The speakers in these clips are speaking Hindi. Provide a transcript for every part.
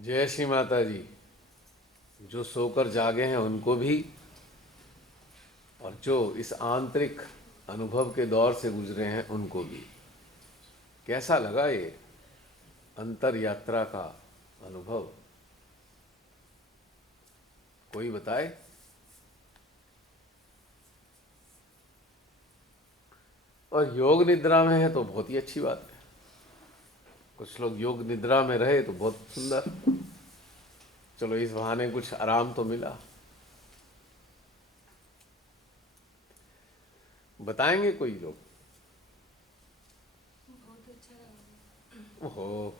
जय श्री माता जी। जो सोकर जागे हैं उनको भी, और जो इस आंतरिक अनुभव के दौर से गुजरे हैं उनको भी। कैसा लगा ये अंतर यात्रा का अनुभव? कोई बताए? और योग निद्रा में है तो बहुत ही अच्छी बात है। कुछ लोग योग निद्रा में रहे तो बहुत सुंदर। चलो इस बहाने कुछ आराम तो मिला। बताएंगे कोई लोग? बहुत अच्छा लगा। ओहो,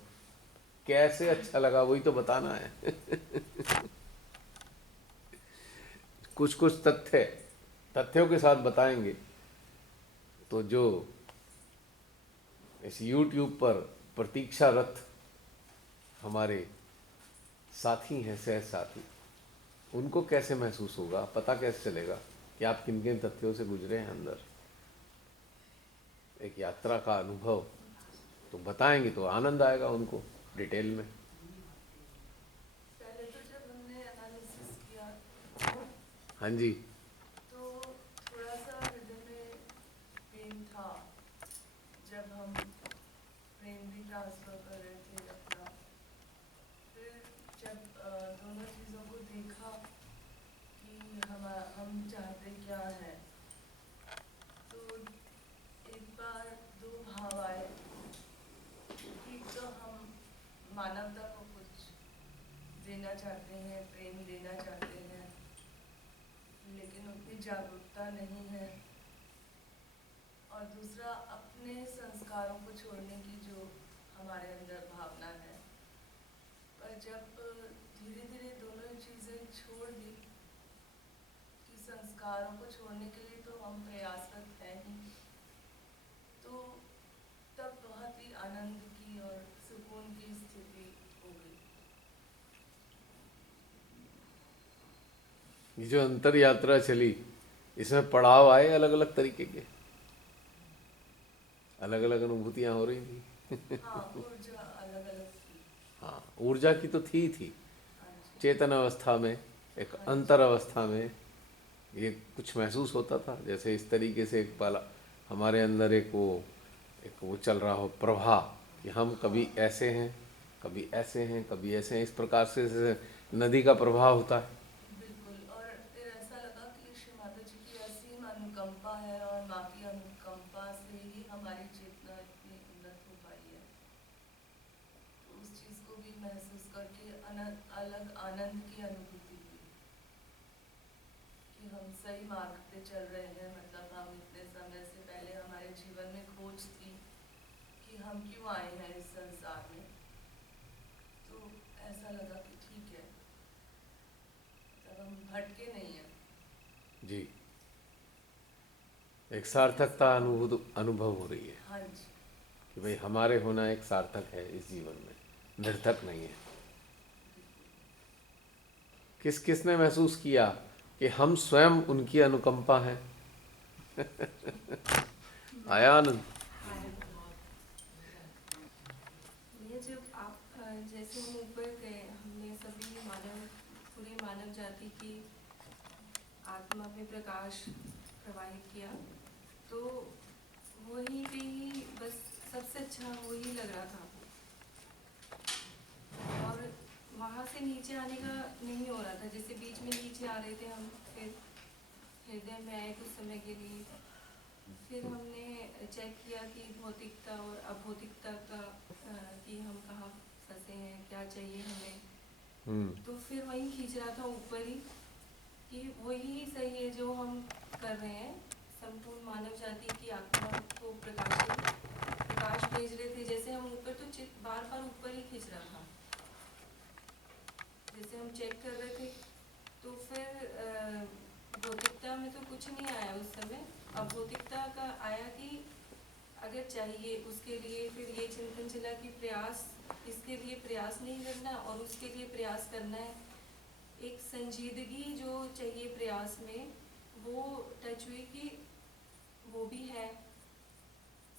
कैसे अच्छा लगा वही तो बताना है। कुछ कुछ तथ्यों के साथ बताएंगे। तो जो इस YouTube पर प्रतीक्षारत हमारे साथी हैं, सह साथी, उनको कैसे महसूस होगा, पता कैसे चलेगा कि आप किन किन तथ्यों से गुजरे हैं अंदर? एक यात्रा का अनुभव तो बताएंगे तो आनंद आएगा उनको डिटेल में। पहले तो जब हमने एनालिसिस किया हाँ जी। तो थोड़ा सा हृदय में पेन था। जब हम ब्रेन भी ट्रांसफ़र कर रहे थे अपना, फिर जब दोनों चीज़ों को देखा कि हम चाहते क्या है, तो एक बार दो भाव आए कि एक तो हम मानवता को कुछ देना चाहते हैं, प्रेम देना चाहते हैं, लेकिन उतनी जागरूकता नहीं है। और दूसरा अपने संस्कारों को छोड़ने की जो हमारे अंदर भावना है। पर जब धीरे धीरे दोनों चीज़ें छोड़ दी कि संस्कारों को छोड़ने के लिए तो हम प्रयासरत हैं ही, तो तब बहुत ही आनंद की और सुकून की स्थिति हो गई। ये जो अंतर यात्रा चली, इसमें पड़ाव आए अलग अलग तरीके के, अलग अलग अनुभूतियां हो रही थी। हाँ, ऊर्जा अलग अलग थी। हाँ, ऊर्जा की तो थी। हाँ जी। चेतन अवस्था में, एक हाँ जी। अंतर अवस्था में ये कुछ महसूस होता था, जैसे इस तरीके से एक पाला हमारे अंदर एक वो चल रहा हो प्रवाह, कि हम कभी हाँ, ऐसे हैं, कभी ऐसे हैं, कभी ऐसे हैं। इस प्रकार से जैसे नदी का प्रवाह होता है। बिल्कुल। और फिर ऐसा लगा कि श्री माता जी की असीम अनुकंपा है और माँ की अनुकंपा से ही हमारी चेतना इतनी उन्नत हो पाई है। तो उस चीज़ को भी महसूस करके अलग आनंद की अनुभूति हुई कि हम सही मार्ग पे चल रहे हैं। मतलब हम इतने समय से पहले हमारे जीवन में खोज थी कि हम क्यों आए हैं इस संसार में। तो ऐसा लगा कि ठीक है, तब हम भटके नहीं हैं। जी, एक इसके सार्थकता साथ अनुभव हो रही है हाँ जी। कि भाई हमारे होना एक सार्थक है इस जीवन में, निर्थक नहीं है। किस किस ने महसूस किया कि हम स्वयं उनकी अनुकंपा हैं? आया आनंद? ये जब आप जैसे हम ऊपर गए, हमने सभी पूरे मानव जाति की आत्मा में प्रकाश प्रवाहित किया, तो वही पे ही बस सबसे अच्छा वही लग रहा था। और वहाँ से नीचे आने का नहीं हो रहा था। जैसे बीच में नीचे आ रहे थे हम, फिर हृदय में आए कुछ समय के लिए। फिर हमने चेक किया कि भौतिकता और अभौतिकता का कि हम कहाँ फंसे हैं, क्या चाहिए हमें। हम्म। तो फिर वही खींच रहा था ऊपर ही कि वही सही है जो हम कर रहे हैं। संपूर्ण मानव जाति की आत्मा को प्रकाश भेज रहे थे। जैसे हम ऊपर तो चित बार बार ऊपर ही खींच रहा था। जैसे हम चेक कर रहे थे, तो फिर भौतिकता में तो कुछ नहीं आया उस समय। अभौतिकता का आया कि अगर चाहिए उसके लिए फिर ये चिंतन चला कि प्रयास, इसके लिए प्रयास नहीं करना और उसके लिए प्रयास करना है। एक संजीदगी जो चाहिए प्रयास में, वो टच हुई कि वो भी है,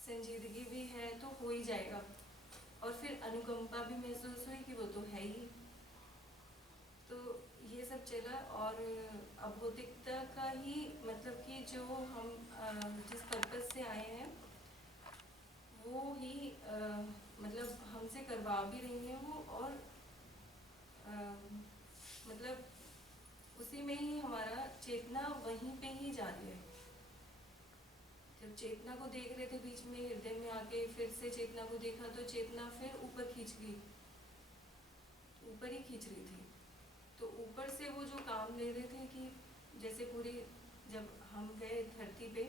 संजीदगी भी है तो हो ही जाएगा। और फिर अनुकंपा भी महसूस हुई कि वो तो है ही। और अभौतिकता का ही मतलब कि जो हम जिस पर्पज से आए हैं वो ही मतलब हमसे करवा भी रही हैं वो, और मतलब उसी में ही हमारा चेतना वहीं पे ही जा रही है। जब चेतना को देख रहे थे बीच में हृदय में आके फिर से चेतना को देखा तो चेतना फिर ऊपर खींच गई, ऊपर ही खींच रही थी। तो ऊपर से वो जो काम ले रहे थे कि जैसे पूरी, जब हम गए धरती पे,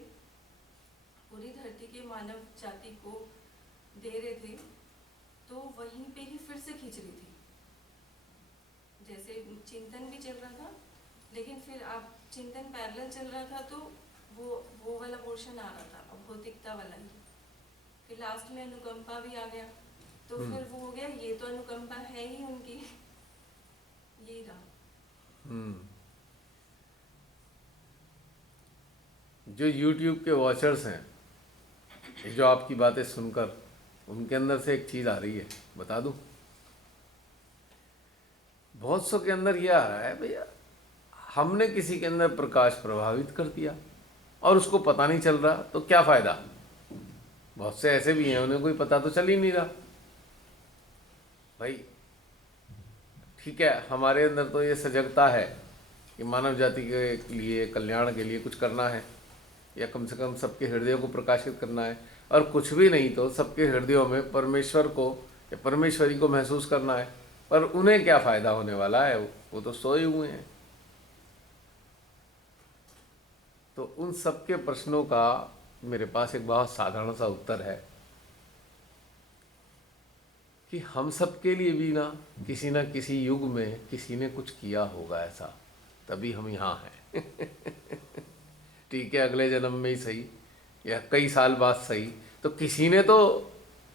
पूरी धरती के मानव जाति को दे रहे थे, तो वहीं पे ही फिर से खींच रही थी। जैसे चिंतन भी चल रहा था, लेकिन फिर आप चिंतन पैरेलल चल रहा था तो वो वाला पोर्शन आ रहा था, अभौतिकता वाला ही। फिर लास्ट में अनुकंपा भी आ गया, तो फिर वो हो गया, ये तो अनुकंपा है ही उनकी, यही रहा। जो YouTube के वॉचर्स हैं, जो आपकी बातें सुनकर उनके अंदर से एक चीज़ आ रही है, बता दूं? बहुत सौ के अंदर ये आ रहा है, भैया हमने किसी के अंदर प्रकाश प्रभावित कर दिया और उसको पता नहीं चल रहा, तो क्या फ़ायदा। बहुत से ऐसे भी हैं, उन्हें कोई पता तो चल ही नहीं रहा। भाई ठीक है, हमारे अंदर तो ये सजगता है कि मानव जाति के लिए, कल्याण के लिए कुछ करना है, या कम से कम सबके हृदयों को प्रकाशित करना है, और कुछ भी नहीं तो सबके हृदयों में परमेश्वर को या परमेश्वरी को महसूस करना है। पर उन्हें क्या फ़ायदा होने वाला है, वो तो सोए हुए हैं। तो उन सबके प्रश्नों का मेरे पास एक बहुत साधारण सा उत्तर है कि हम सबके लिए भी ना किसी युग में किसी ने कुछ किया होगा ऐसा, तभी हम यहाँ हैं। ठीक है, अगले जन्म में ही सही या कई साल बाद सही, तो किसी ने तो,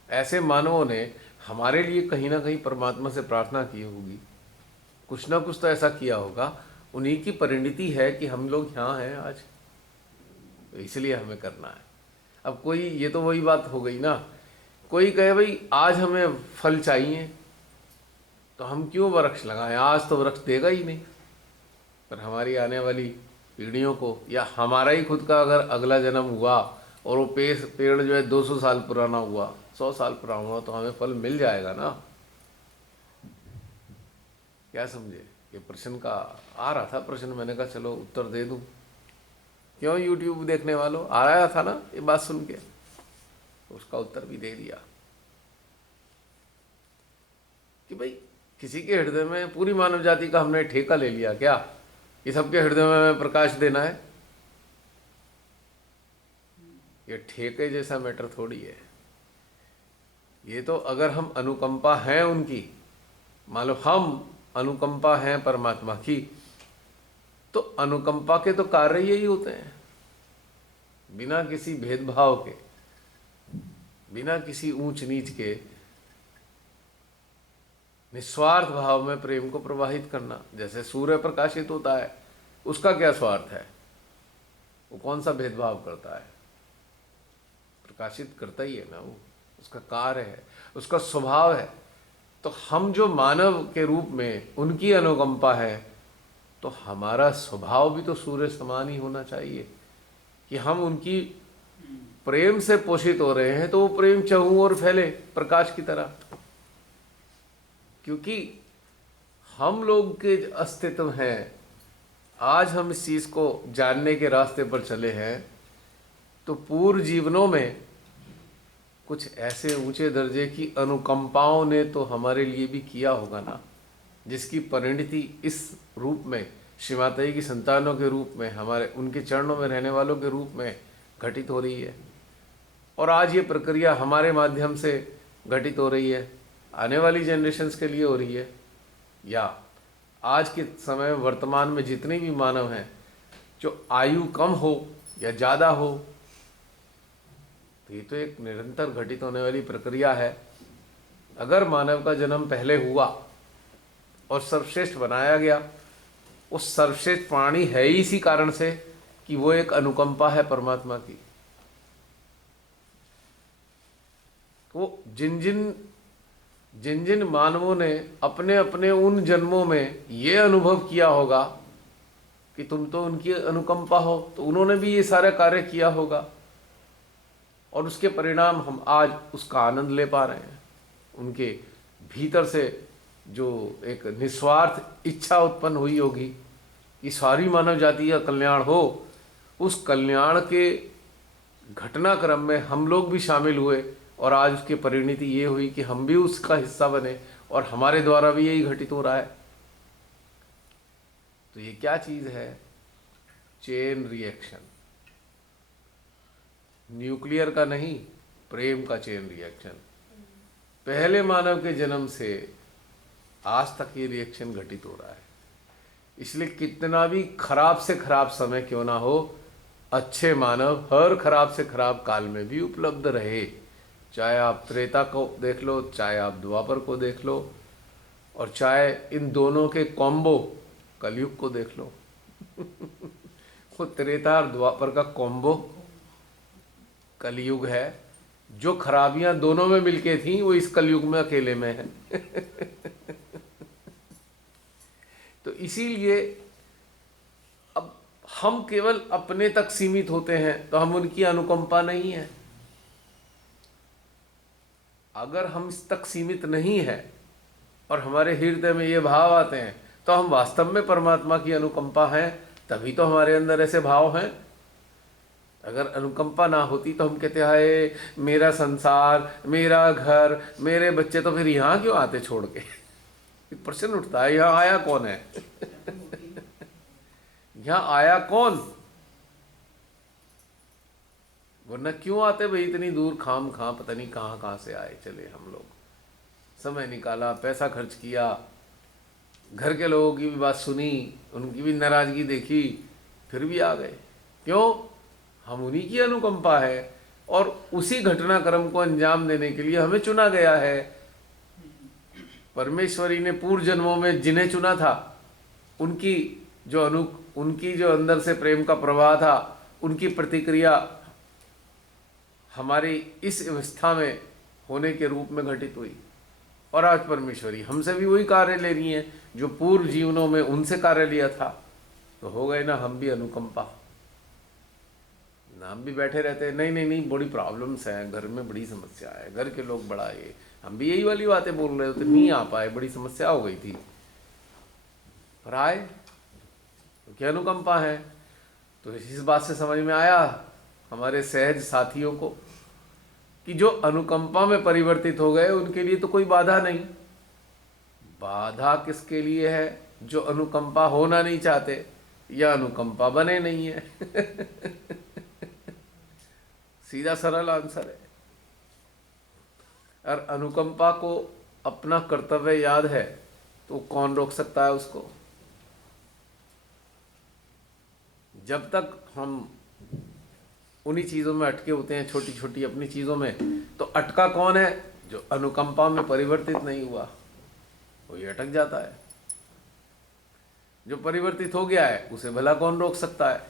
ऐसे मानवों ने हमारे लिए कहीं ना कहीं परमात्मा से प्रार्थना की होगी, कुछ ना कुछ तो ऐसा किया होगा। उन्हीं की परिणति है कि हम लोग यहाँ हैं आज, तो इसलिए हमें करना है। अब कोई, ये तो वही बात हो गई ना, कोई कहे भाई आज हमें फल चाहिए, तो हम क्यों वृक्ष लगाएं, आज तो वृक्ष देगा ही नहीं। पर हमारी आने वाली पीढ़ियों को, या हमारा ही खुद का अगर अगला जन्म हुआ और वो पेड़ जो है 200 साल पुराना हुआ, 100 साल पुराना हुआ, तो हमें फल मिल जाएगा ना। क्या समझे? ये प्रश्न का आ रहा था प्रश्न, मैंने कहा चलो उत्तर दे दूं। क्यों YouTube देखने वालों, आ रहा था ना ये बात सुन के, तो उसका उत्तर भी दे दिया कि भाई किसी के हृदय में, पूरी मानव जाति का हमने ठेका ले लिया क्या कि सबके हृदय में हमें प्रकाश देना है। ये ठेके जैसा मैटर थोड़ी है। ये तो अगर हम अनुकंपा हैं उनकी, मान लो हम अनुकंपा हैं परमात्मा की, तो अनुकंपा के तो कार्य यही होते हैं, बिना किसी भेदभाव के, बिना किसी ऊंच नीच के, निस्वार्थ भाव में प्रेम को प्रवाहित करना। जैसे सूर्य प्रकाशित होता है, उसका क्या स्वार्थ है, वो कौन सा भेदभाव करता है, प्रकाशित करता ही है ना, वो उसका कार्य है, उसका स्वभाव है। तो हम जो मानव के रूप में उनकी अनुकंपा है, तो हमारा स्वभाव भी तो सूर्य समान ही होना चाहिए कि हम उनकी प्रेम से पोषित हो रहे हैं, तो वो प्रेम चहुं ओर फैले प्रकाश की तरह। क्योंकि हम लोग के अस्तित्व हैं, आज हम इस चीज़ को जानने के रास्ते पर चले हैं, तो पूर्व जीवनों में कुछ ऐसे ऊंचे दर्जे की अनुकंपाओं ने तो हमारे लिए भी किया होगा ना, जिसकी परिणति इस रूप में, श्री माता जी की संतानों के रूप में, हमारे उनके चरणों में रहने वालों के रूप में घटित हो रही है। और आज ये प्रक्रिया हमारे माध्यम से घटित हो रही है, आने वाली जनरेशन्स के लिए हो रही है, या आज के समय में वर्तमान में जितने भी मानव हैं, जो आयु कम हो या ज़्यादा हो, तो ये तो एक निरंतर घटित होने वाली प्रक्रिया है। अगर मानव का जन्म पहले हुआ और सर्वश्रेष्ठ बनाया गया, वो सर्वश्रेष्ठ प्राणी है ही इसी कारण से कि वो एक अनुकंपा है परमात्मा की। वो जिन जिन मानवों ने अपने अपने उन जन्मों में ये अनुभव किया होगा कि तुम तो उनकी अनुकंपा हो, तो उन्होंने भी ये सारा कार्य किया होगा और उसके परिणाम हम आज उसका आनंद ले पा रहे हैं। उनके भीतर से जो एक निस्वार्थ इच्छा उत्पन्न हुई होगी कि सारी मानव जाति का कल्याण हो, उस कल्याण के घटनाक्रम में हम लोग भी शामिल हुए और आज उसकी परिणति ये हुई कि हम भी उसका हिस्सा बने और हमारे द्वारा भी यही घटित हो रहा है। तो ये क्या चीज है? चेन रिएक्शन, न्यूक्लियर का नहीं, प्रेम का चेन रिएक्शन। पहले मानव के जन्म से आज तक ये रिएक्शन घटित हो रहा है। इसलिए कितना भी खराब से खराब समय क्यों ना हो, अच्छे मानव हर खराब से खराब काल में भी उपलब्ध रहे। चाहे आप त्रेता को देख लो, चाहे आप द्वापर को देख लो, और चाहे इन दोनों के कॉम्बो कलयुग को देख लो। वो त्रेता और द्वापर का कॉम्बो कलयुग है। जो खराबियां दोनों में मिलके थी वो इस कलयुग में अकेले में है। तो इसीलिए अब हम केवल अपने तक सीमित होते हैं तो हम उनकी अनुकंपा नहीं है। अगर हम इस तक सीमित नहीं है और हमारे हृदय में ये भाव आते हैं तो हम वास्तव में परमात्मा की अनुकंपा हैं, तभी तो हमारे अंदर ऐसे भाव हैं। अगर अनुकंपा ना होती तो हम कहते हैं मेरा संसार, मेरा घर, मेरे बच्चे, तो फिर यहाँ क्यों आते छोड़ के? प्रश्न उठता है, यहाँ आया कौन है? यहाँ आया कौन? वरना क्यों आते भाई इतनी दूर खाम खा, पता नहीं कहाँ कहाँ से आए चले हम लोग। समय निकाला, पैसा खर्च किया, घर के लोगों की भी बात सुनी, उनकी भी नाराजगी देखी, फिर भी आ गए। क्यों? हम उन्हीं की अनुकंपा है और उसी घटनाक्रम को अंजाम देने के लिए हमें चुना गया है। परमेश्वरी ने पूर्व जन्मों में जिन्हें चुना था, उनकी जो अंदर से प्रेम का प्रवाह था, उनकी प्रतिक्रिया हमारी इस अवस्था में होने के रूप में घटित हुई। और आज परमेश्वरी हमसे भी वही कार्य ले रही हैं जो पूर्व जीवनों में उनसे कार्य लिया था। तो हो गए ना हम भी अनुकंपा। हम भी बैठे रहते हैं, नहीं नहीं नहीं बड़ी प्रॉब्लम्स हैं, घर में बड़ी समस्या है, घर के लोग बड़ा ये, हम भी यही वाली बातें बोल रहे होते, नहीं आ पाए, बड़ी समस्या हो गई थी, पर आए तो क्या अनुकंपा है। तो इस बात से समझ में आया हमारे सहज साथियों को कि जो अनुकंपा में परिवर्तित हो गए उनके लिए तो कोई बाधा नहीं। बाधा किसके लिए है? जो अनुकंपा होना नहीं चाहते या अनुकंपा बने नहीं है। सीधा सरल आंसर है। और अनुकंपा को अपना कर्तव्य याद है तो कौन रोक सकता है उसको? जब तक हम उन्हीं चीज़ों में अटके होते हैं, छोटी छोटी अपनी चीज़ों में, तो अटका कौन है? जो अनुकंपा में परिवर्तित नहीं हुआ वही अटक जाता है। जो परिवर्तित हो गया है उसे भला कौन रोक सकता है?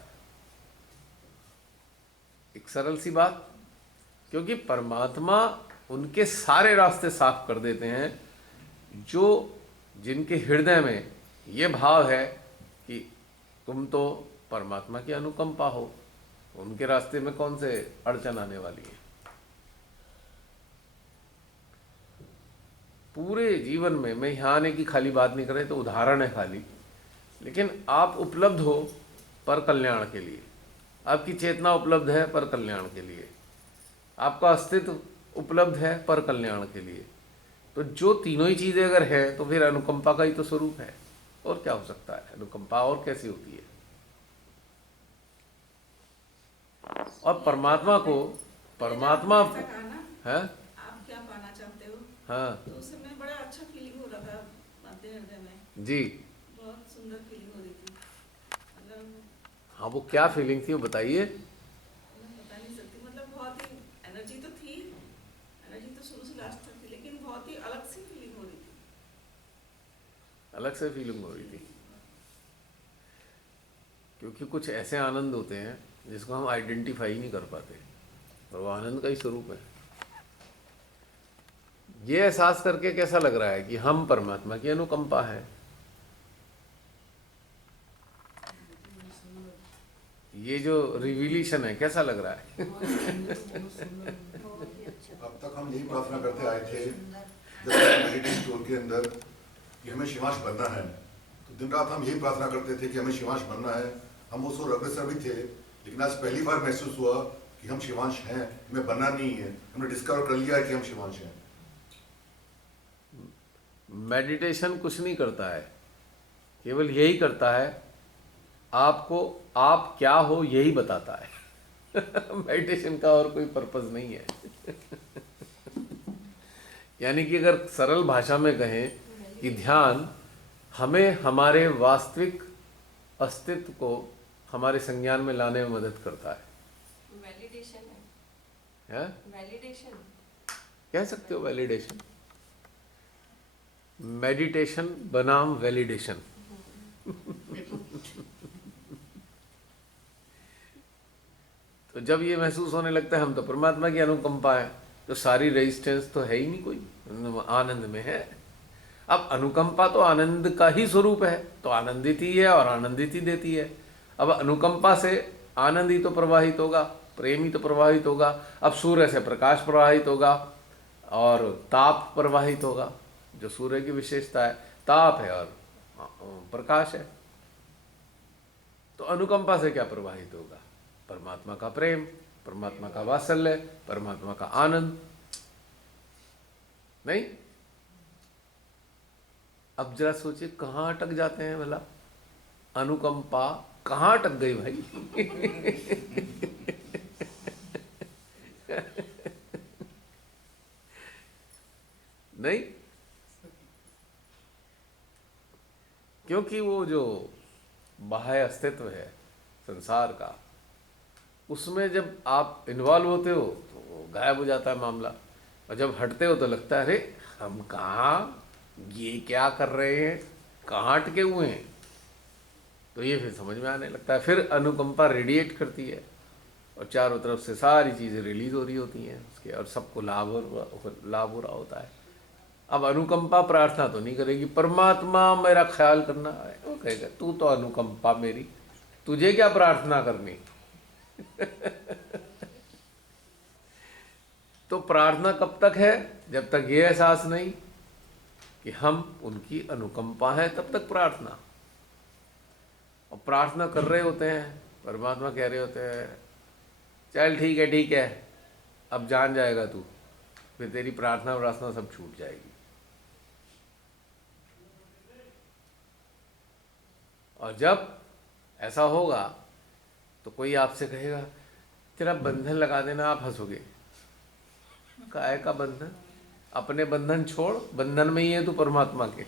एक सरल सी बात, क्योंकि परमात्मा उनके सारे रास्ते साफ कर देते हैं जिनके हृदय में ये भाव है कि तुम तो परमात्मा की अनुकंपा हो। उनके रास्ते में कौन से अड़चन आने वाली है? पूरे जीवन में, मैं यहाँ आने की खाली बात नहीं कर रही, तो उदाहरण है खाली, लेकिन आप उपलब्ध हो पर कल्याण के लिए, आपकी चेतना उपलब्ध है पर कल्याण के लिए, आपका अस्तित्व उपलब्ध है पर कल्याण के लिए। तो जो तीनों ही चीज़ें अगर हैं तो फिर अनुकंपा का ही तो स्वरूप है। और क्या हो सकता है? अनुकंपा और कैसी होती है? और परमात्मा को, परमात्मा है, आप क्या पाना चाहते हो? हाँ तो उस समय बड़ा अच्छा फीलिंग हो रहा था मध्य हृदय में, जी, बहुत सुंदर फीलिंग हो रही थी। मतलब हाँ वो क्या फीलिंग थी वो बताइए। मैं बता नहीं सकती, मतलब बहुत ही एनर्जी तो थी, एनर्जी तो शुरू से लास्ट तक थी, लेकिन बहुत ही अलग सी फीलिंग हो रही थी। अलग से फीलिंग हो रही थी, क्योंकि कुछ ऐसे आनंद होते हैं जिसको हम आइडेंटिफाई नहीं कर पाते, और वो आनंद का ही स्वरूप है। ये एहसास करके कैसा लग रहा है कि हम परमात्मा की अनुकंपा है? ये जो रिविलेशन है कैसा लग रहा है? अब तक हम यही प्रार्थना करते आए थे जब मेडिटेशन टूर के अंदर कि हमें शिवांश बनना है, तो दिन रात हम यही प्रार्थना करते थे कि हमें शिवांश बनना है। हम उस और अग्रसर भी थे, लेकिन आज पहली बार महसूस हुआ कि हम शिवांश हैं, हमें बनना नहीं है। हमने डिस्कवर कर लिया है कि हम शिवांश हैं। मेडिटेशन कुछ नहीं करता है, केवल यही करता है आपको आप क्या हो यही बताता है। मेडिटेशन का और कोई पर्पस नहीं है। यानी कि अगर सरल भाषा में कहें कि ध्यान हमें हमारे वास्तविक अस्तित्व को हमारे संज्ञान में लाने में मदद करता है। वैलिडेशन है? वैलिडेशन कह सकते हो वैलिडेशन। मेडिटेशन बनाम वैलिडेशन। तो जब ये महसूस होने लगता है हम तो परमात्मा की अनुकंपा है, तो सारी रेजिस्टेंस तो है ही नहीं, कोई आनंद में है। अब अनुकंपा तो आनंद का ही स्वरूप है, तो आनंदित ही है और आनंदित ही देती है। अब अनुकंपा से आनंद ही तो प्रवाहित होगा, प्रेम ही तो प्रवाहित होगा। अब सूर्य से प्रकाश प्रवाहित होगा और ताप प्रवाहित होगा, जो सूर्य की विशेषता है, ताप है और प्रकाश है। तो अनुकंपा से क्या प्रवाहित होगा? परमात्मा का प्रेम, परमात्मा का वात्सल्य, परमात्मा का आनंद। नहीं? अब जरा सोचिए कहाँ अटक जाते हैं भला? अनुकंपा कहाँ अटक गई भाई? नहीं, क्योंकि वो जो बाह्य अस्तित्व है संसार का, उसमें जब आप इन्वॉल्व होते हो तो वो गायब हो जाता है मामला, और जब हटते हो तो लगता है अरे हम कहाँ, ये क्या कर रहे हैं, कहाँ अटके हुए हैं। तो ये फिर समझ में आने लगता है। फिर अनुकंपा रेडिएट करती है और चारों तरफ से सारी चीज़ें रिलीज हो रही होती हैं उसके, और सबको लाभ हो रहा होता है। अब अनुकंपा प्रार्थना तो नहीं करेगी, परमात्मा मेरा ख्याल करना है, वो कहेगा तू तो अनुकंपा मेरी, तुझे क्या प्रार्थना करनी। तो प्रार्थना कब तक है? जब तक ये एहसास नहीं कि हम उनकी अनुकंपा हैं, तब तक प्रार्थना। और प्रार्थना कर रहे होते हैं, परमात्मा कह रहे होते हैं चल ठीक है अब जान जाएगा तू, फिर तेरी प्रार्थना सब छूट जाएगी। और जब ऐसा होगा तो कोई आपसे कहेगा तेरा बंधन लगा देना, आप हंसोगे। काय का बंधन? अपने बंधन छोड़, बंधन में ही है तू परमात्मा के।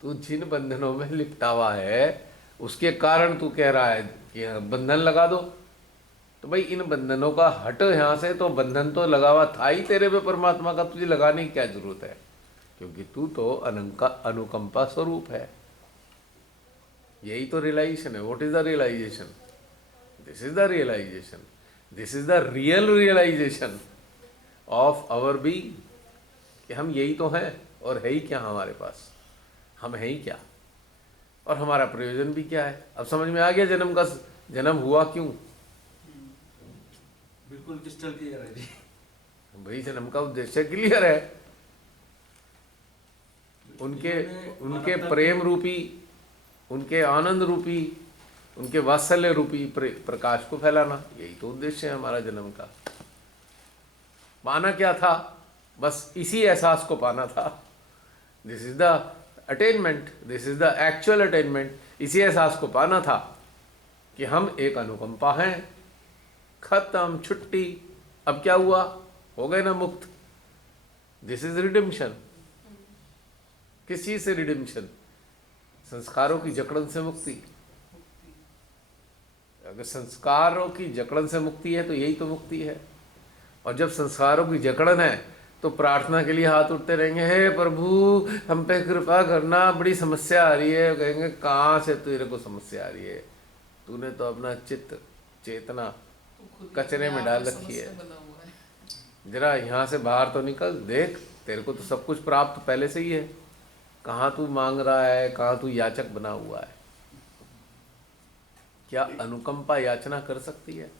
तू जिन बंधनों में लिपटा हुआ है उसके कारण तू कह रहा है कि बंधन लगा दो। तो भाई इन बंधनों का हट यहाँ से, तो बंधन तो लगा हुआ था ही तेरे पे परमात्मा का, तुझे लगाने की क्या जरूरत है? क्योंकि तू तो अनुकंपा स्वरूप है। यही तो रियलाइजेशन है। What is the realisation? This is the realisation, this is the real realisation of our being, कि हम यही तो हैं और है ही क्या हमारे पास, हम हैं ही क्या, और हमारा प्रयोजन भी क्या है। अब समझ में आ गया जन्म हुआ क्यों? बिल्कुल क्रिस्टल क्लियर है जी। भाई जन्म का उद्देश्य क्लियर है। उनके प्रेम रूपी, उनके आनंद रूपी, उनके वात्सल्य रूपी प्रकाश को फैलाना, यही तो उद्देश्य है हमारा जन्म का। पाना क्या था? बस इसी एहसास को पाना था। This is the attainment, this is the actual attainment. इसी एहसास को पाना था कि हम एक अनुकंपा हैं। खत्म, छुट्टी। अब क्या हुआ? हो गए ना मुक्त। This is Redemption. किस चीज से रिडिम्पशन? संस्कारों की जकड़न से मुक्ति। अगर संस्कारों की जकड़न से मुक्ति है तो यही तो मुक्ति है। और जब संस्कारों की जकड़न है तो प्रार्थना के लिए हाथ उठते रहेंगे, हे प्रभु हम पे कृपा करना, बड़ी समस्या आ रही है। कहेंगे कहाँ से तेरे को समस्या आ रही है? तूने तो अपना चित्त चेतना कचरे में डाल रखी है। जरा यहाँ से बाहर तो निकल, देख तेरे को तो सब कुछ प्राप्त पहले से ही है। कहाँ तू मांग रहा है, कहाँ तू याचक बना हुआ है? क्या अनुकंपा याचना कर सकती है?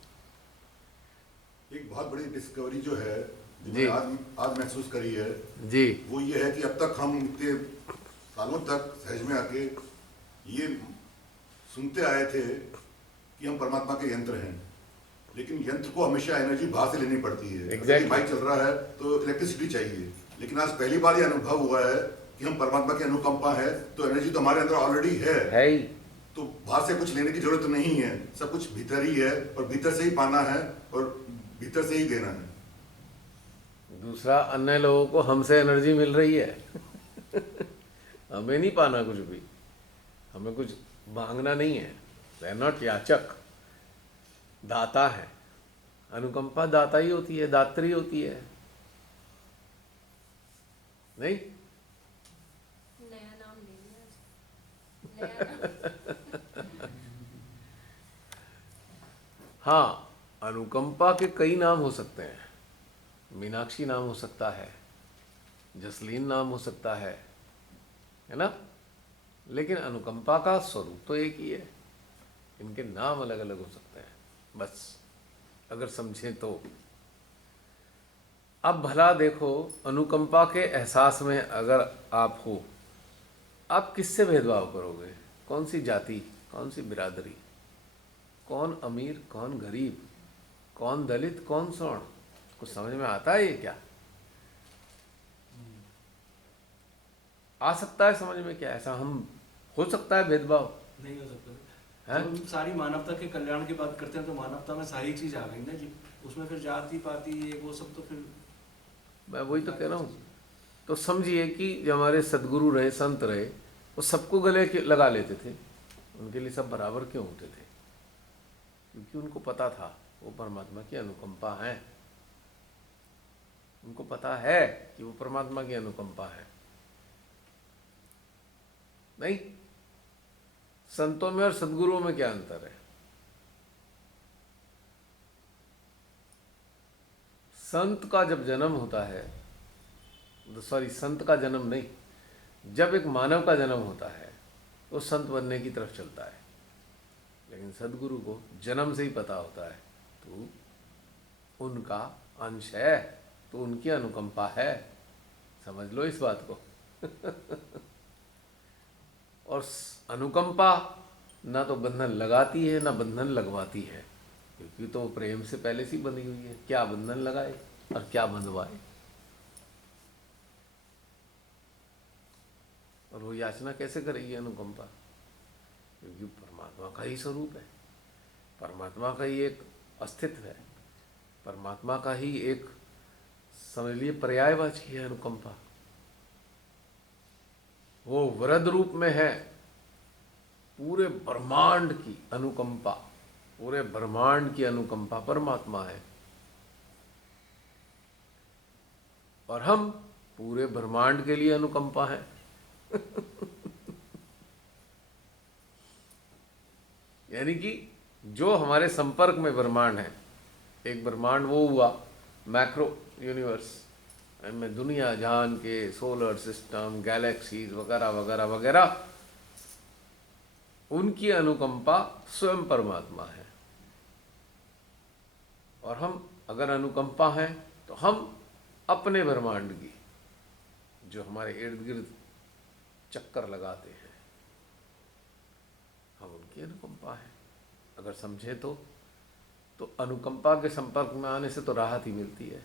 एक बहुत बड़ी डिस्कवरी जो है जो जी। मैंने आज महसूस करी है जी वो ये है कि अब तक हम इतने सालों तक सहज में आके ये सुनते आए थे कि हम परमात्मा के यंत्र हैं, लेकिन यंत्र को हमेशा एनर्जी बाहर से लेनी पड़ती है। Exactly. जैसे कि बाइक चल रहा है तो इलेक्ट्रिसिटी चाहिए, लेकिन आज पहली बार ये अनुभव हुआ है कि हम परमात्मा की अनुकंपा है तो एनर्जी तो हमारे अंदर ऑलरेडी है ही। तो बाहर से कुछ लेने की जरूरत नहीं है, सब कुछ भीतर ही है और भीतर से ही पाना है और भीतर से ही देना है। दूसरा, अन्य लोगों को हमसे एनर्जी मिल रही है हमें नहीं पाना कुछ भी, हमें कुछ मांगना नहीं है। दे आर नॉट याचक, दाता है। अनुकंपा दाता ही होती है, दात्री होती है, नहीं? नया नाम ले लिया, नया नाम। हाँ, अनुकंपा के कई नाम हो सकते हैं। मीनाक्षी नाम हो सकता है, जसलीन नाम हो सकता है ना? लेकिन अनुकंपा का स्वरूप तो एक ही है, इनके नाम अलग अलग हो सकते हैं, बस अगर समझें तो। अब भला देखो, अनुकंपा के एहसास में अगर आप हो, आप किससे भेदभाव करोगे? कौन सी जाति, कौन सी बिरादरी, कौन अमीर, कौन गरीब, कौन दलित, कौन सवर्ण? कुछ समझ में आता है ये क्या? आ सकता है समझ में क्या? ऐसा हम हो सकता है भेदभाव? नहीं हो सकता हैं? जब हम सारी मानवता के कल्याण की बात करते हैं तो मानवता में सारी चीज आ गई ना जी, उसमें फिर जाति पाति ये वो सब तो फिर मैं वही तो कह रहा हूँ। तो समझिए कि जो हमारे सदगुरु रहे, संत रहे, वो सबको गले लगा लेते थे। उनके लिए सब बराबर क्यों होते थे? क्योंकि उनको पता था वो परमात्मा की अनुकंपा है। उनको पता है कि वो परमात्मा की अनुकंपा है। नहीं? संतों में और सदगुरुओं में क्या अंतर है? संत का जब जन्म होता है, सॉरी, संत का जन्म नहीं, जब एक मानव का जन्म होता है वो संत बनने की तरफ चलता है। लेकिन सदगुरु को जन्म से ही पता होता है तो उनका अंश है, तो उनकी अनुकंपा है। समझ लो इस बात को और अनुकंपा ना तो बंधन लगाती है ना बंधन लगवाती है, क्योंकि तो प्रेम से पहले से बंधी हुई है। क्या बंधन लगाए और क्या बंधवाए? और वो याचना कैसे करेगी अनुकंपा? क्योंकि परमात्मा का ही स्वरूप है, परमात्मा का ही एक अस्तित्व है, परमात्मा का ही एक, समझ लिए, पर्यायवाची है अनुकंपा। वो वरद रूप में है, पूरे ब्रह्मांड की अनुकंपा, पूरे ब्रह्मांड की अनुकंपा परमात्मा है। और हम पूरे ब्रह्मांड के लिए अनुकंपा है यानी कि जो हमारे संपर्क में ब्रह्मांड है, एक ब्रह्मांड वो हुआ मैक्रो यूनिवर्स में, दुनिया जहान के सोलर सिस्टम, गैलेक्सीज वगैरह वगैरह वगैरह, उनकी अनुकंपा स्वयं परमात्मा है। और हम अगर अनुकंपा हैं तो हम अपने ब्रह्मांड की, जो हमारे इर्द गिर्द चक्कर लगाते हैं, हम उनकी अनुकंपा है। अगर समझे तो अनुकंपा के संपर्क में आने से तो राहत ही मिलती है।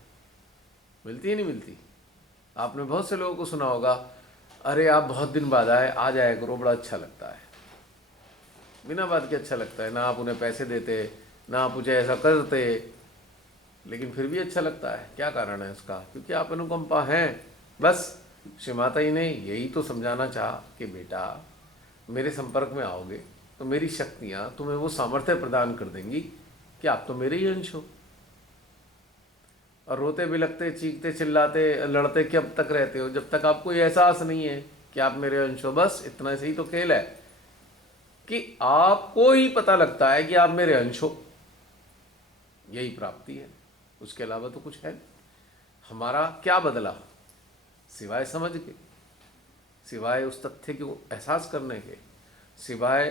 मिलती है नहीं मिलती? आपने बहुत से लोगों को सुना होगा, अरे आप बहुत दिन बाद आए, आ जाया करो, बड़ा अच्छा लगता है। बिना बात के अच्छा लगता है, ना आप उन्हें पैसे देते, ना आप मुझे ऐसा करते, लेकिन फिर भी अच्छा लगता है। क्या कारण है उसका? क्योंकि आप अनुकंपा हैं। बस श्री माता जी ने यही तो समझाना चाहा कि बेटा, मेरे संपर्क में आओगे तो मेरी शक्तियाँ तुम्हें वो सामर्थ्य प्रदान कर देंगी कि आप तो मेरे ही अंश हो। और रोते बिलखते, चीखते चिल्लाते, लड़ते कब तक रहते हो? जब तक आपको ये एहसास नहीं है कि आप मेरे अंश हो। बस इतना से ही तो खेल है कि आपको ही पता लगता है कि आप मेरे अंश हो, यही प्राप्ति है। उसके अलावा तो कुछ है नहीं। हमारा क्या बदला सिवाय समझ के, सिवाय उस तथ्य को एहसास करने के, सिवाय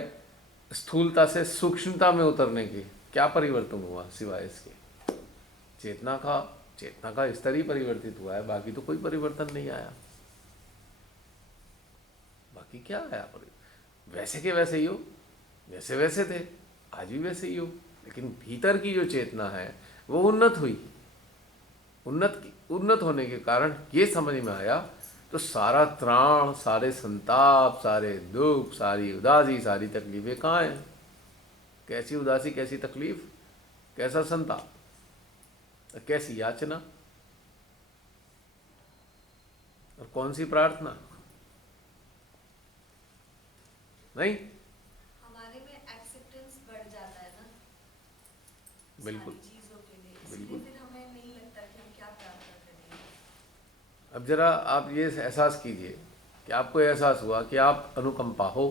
स्थूलता से सूक्ष्मता में उतरने के क्या परिवर्तन हुआ सिवाय इसके? चेतना का स्तर ही परिवर्तित हुआ है, बाकी तो कोई परिवर्तन नहीं आया। बाकी क्या आया? वैसे के वैसे ही हो, जैसे वैसे थे, आज भी वैसे ही हो, लेकिन भीतर की जो चेतना है वो उन्नत हुई। उन्नत होने के कारण ये समझ में आया, तो सारा त्राण, सारे संताप, सारे दुख, सारी उदासी, सारी तकलीफें कहाँ हैं? कैसी उदासी, कैसी तकलीफ, कैसा संताप, कैसी याचना और कौन सी प्रार्थना? नहीं, हमारे में एक्सेप्टेंस बढ़ जाता है ना बिल्कुल सारी चीजों के लिए, बिल्कुल। इसलिए फिर हमें नहीं लगता कि हम क्या प्रार्थना करेंगे। अब जरा आप ये एहसास कीजिए कि आपको एहसास हुआ कि आप अनुकंपा हो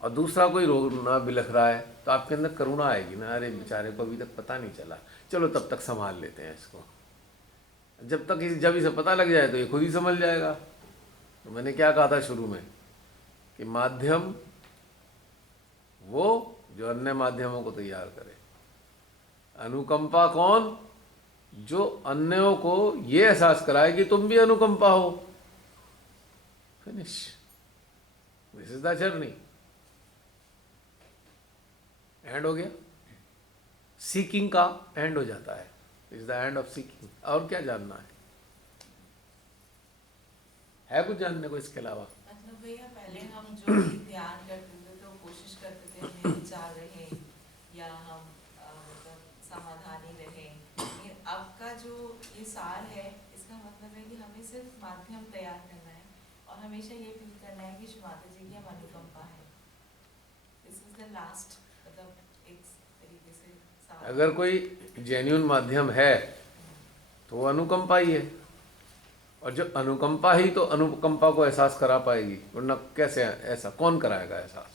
और दूसरा कोई रोना बिलख रहा है, तो आपके अंदर करुणा आएगी ना, अरे बेचारे को अभी तक पता नहीं चला, चलो तब तक संभाल लेते हैं इसको। जब इसे पता लग जाए तो ये खुद ही समझ जाएगा। तो मैंने क्या कहा था शुरू में कि माध्यम वो जो अन्य माध्यमों को तैयार करे, अनुकंपा कौन? जो अन्यों को ये एहसास कराए कि तुम भी अनुकंपा हो। Finish, this is the journey. And हो गया, सीकिंग का एंड हो जाता है, is the end of seeking. और क्या जानना है कुछ जानने को इसके अलावा? मतलब भैया पहले हम जो भी ध्यान करते थे तो कोशिश करते थे हम विचार रहे या हम मतलब समाधानी रहे, लेकिन अब का जो ये सार है इसका मतलब है कि हमें सिर्फ माध्यम तैयार करना है और हमेशा ये फील करना है कि माता जी की हम अनुकंपा है। दिस इज द लास्ट, मतलब एक तरीके से सार। अगर कोई जेन्युइन माध्यम है तो वो अनुकंपा ही है, और जो अनुकंपा ही तो अनुकंपा को एहसास करा पाएगी, वरना कैसे? ऐसा कौन कराएगा एहसास?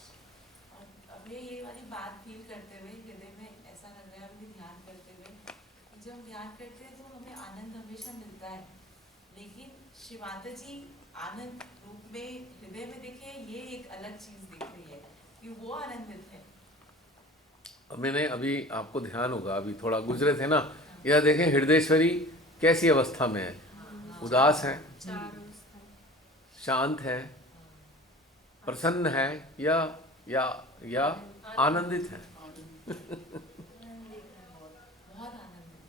और अब ये वाली बात फील करते हुए हृदय में ऐसा लग रहा है अभी ध्यान करते हुए कि जब हम ध्यान करते हैं तो हमें आनंद हमेशा मिलता है, लेकिन श्री माता जी आनंद रूप में हृदय में दिखे, ये एक अलग चीज दिख रही है कि वो आनंदित है। मैंने अभी आपको ध्यान होगा, अभी थोड़ा गुजरे थे ना, यह देखें हृदयेश्वरी कैसी अवस्था में है, उदास है, चार अवस्था शांत है, प्रसन्न है या आनंदित है।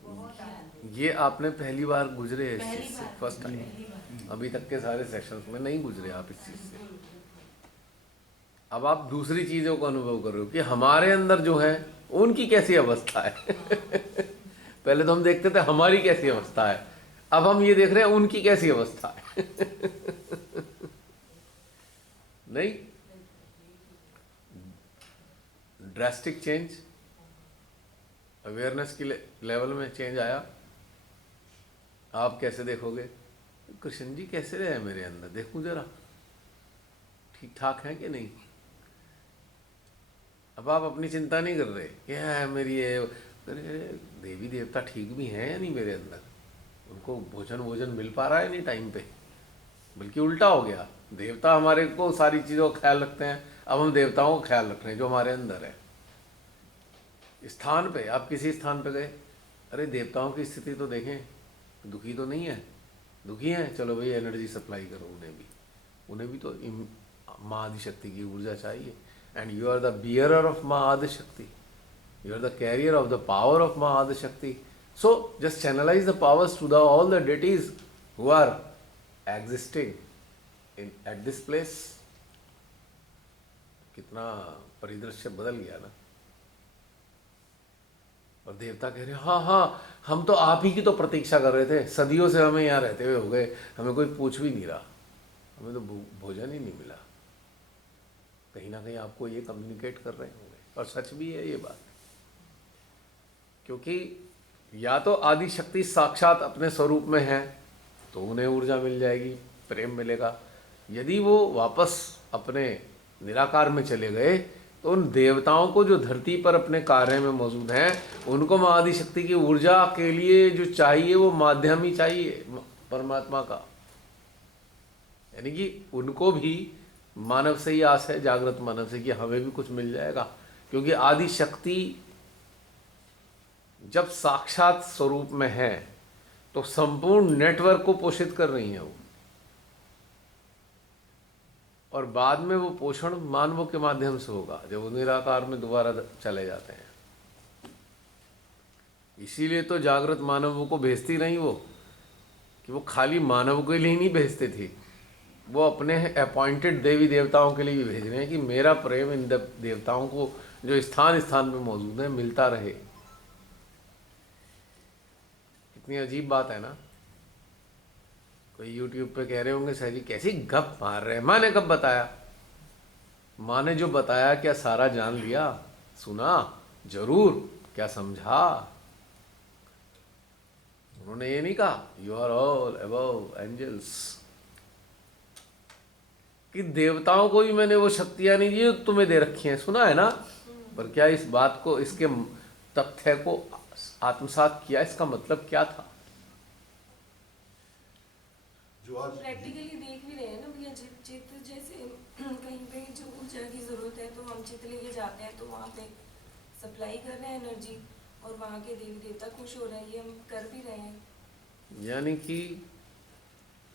बहुत आनंद, ये आपने पहली बार गुजरे इस पहली चीज से, बार, फर्स्ट टाइम। पहली बार। अभी तक के सारे सेशंस में नहीं गुजरे आप इस चीज से। अब आप दूसरी चीजों को अनुभव कर रहे हो कि हमारे अंदर जो है उनकी कैसी अवस्था है। पहले तो हम देखते थे हमारी कैसी अवस्था है, अब हम ये देख रहे हैं उनकी कैसी अवस्था है। नहीं, ड्रास्टिक चेंज, अवेयरनेस की लेवल में चेंज आया। आप कैसे देखोगे? कृष्ण जी कैसे रहे मेरे अंदर, देखूं जरा ठीक ठाक है कि नहीं। अब आप अपनी चिंता नहीं कर रहे कि है मेरी ये, अरे देवी देवता ठीक भी हैं या नहीं मेरे अंदर, उनको भोजन मिल पा रहा है नहीं टाइम पे। बल्कि उल्टा हो गया, देवता हमारे को सारी चीज़ों का ख्याल रखते हैं, अब हम देवताओं का ख्याल रख रहे हैं जो हमारे अंदर है। स्थान पे, आप किसी स्थान पे गए, अरे देवताओं की स्थिति तो देखें, दुखी तो नहीं है, दुखी हैं, चलो भाई एनर्जी सप्लाई करो उन्हें भी तो माँ आदिशक्ति की ऊर्जा चाहिए। And you are the bearer of माँ Adishakti, you are the carrier of the power of माँ Adishakti. So just channelise the powers to the all the deities who are existing in at this place. कितना परिदृश्य बदल गया ना। और देवता कह रहे हैं हाँ हम तो आप ही की तो प्रतीक्षा कर रहे थे, सदियों से हमें यहाँ रहते हुए हो गए, हमें कोई पूछ भी नहीं रहा, हमें तो भोजन ही नहीं मिला। कहीं ना कहीं आपको ये कम्युनिकेट कर रहे होंगे, और सच भी है ये बात, क्योंकि या तो आदि शक्ति साक्षात अपने स्वरूप में है तो उन्हें ऊर्जा मिल जाएगी, प्रेम मिलेगा। यदि वो वापस अपने निराकार में चले गए तो उन देवताओं को जो धरती पर अपने कार्य में मौजूद हैं, उनको माँ आदि शक्ति की ऊर्जा के लिए जो चाहिए वो माध्यम ही चाहिए परमात्मा का। यानी कि उनको भी मानव से ही आस है, जागृत मानव से, कि हमें भी कुछ मिल जाएगा। क्योंकि आदि शक्ति जब साक्षात स्वरूप में है तो संपूर्ण नेटवर्क को पोषित कर रही है वो, और बाद में वो पोषण मानवों के माध्यम से होगा जब वो निराकार में दोबारा चले जाते हैं। इसीलिए तो जागृत मानवों को भेजती नहीं वो, कि वो खाली मानव के लिए नहीं भेजते थे, वो अपने अपॉइंटेड देवी देवताओं के लिए भी भेज रहे हैं कि मेरा प्रेम इन देवताओं को जो स्थान स्थान पे मौजूद है मिलता रहे। कितनी अजीब बात है ना। कोई YouTube पे कह रहे होंगे सर जी कैसी गप मार रहे हैं, माँ ने कब बताया? माँ ने जो बताया क्या सारा जान लिया, सुना जरूर, क्या समझा? उन्होंने ये नहीं कहा you are all above angels, कि देवताओं को भी मैंने वो शक्तियां नहीं दी जो तुम्हें दे रखी हैं, सुना है ना? पर क्या इस बात को, इसके तथ्य को आत्मसात किया? इसका मतलब क्या था? जो आज प्रैक्टिकली देख भी रहे हैं ना भैया, चित्र जैसे कहीं पे जो ऊर्जा की जरूरत है तो हम चित्र लेके जाते हैं तो वहाँ पे सप्लाई कर रहे हैं एनर्जी, और वहाँ के देवी देवता खुश हो रहे हैं, ये हम कर भी रहे हैं। यानी कि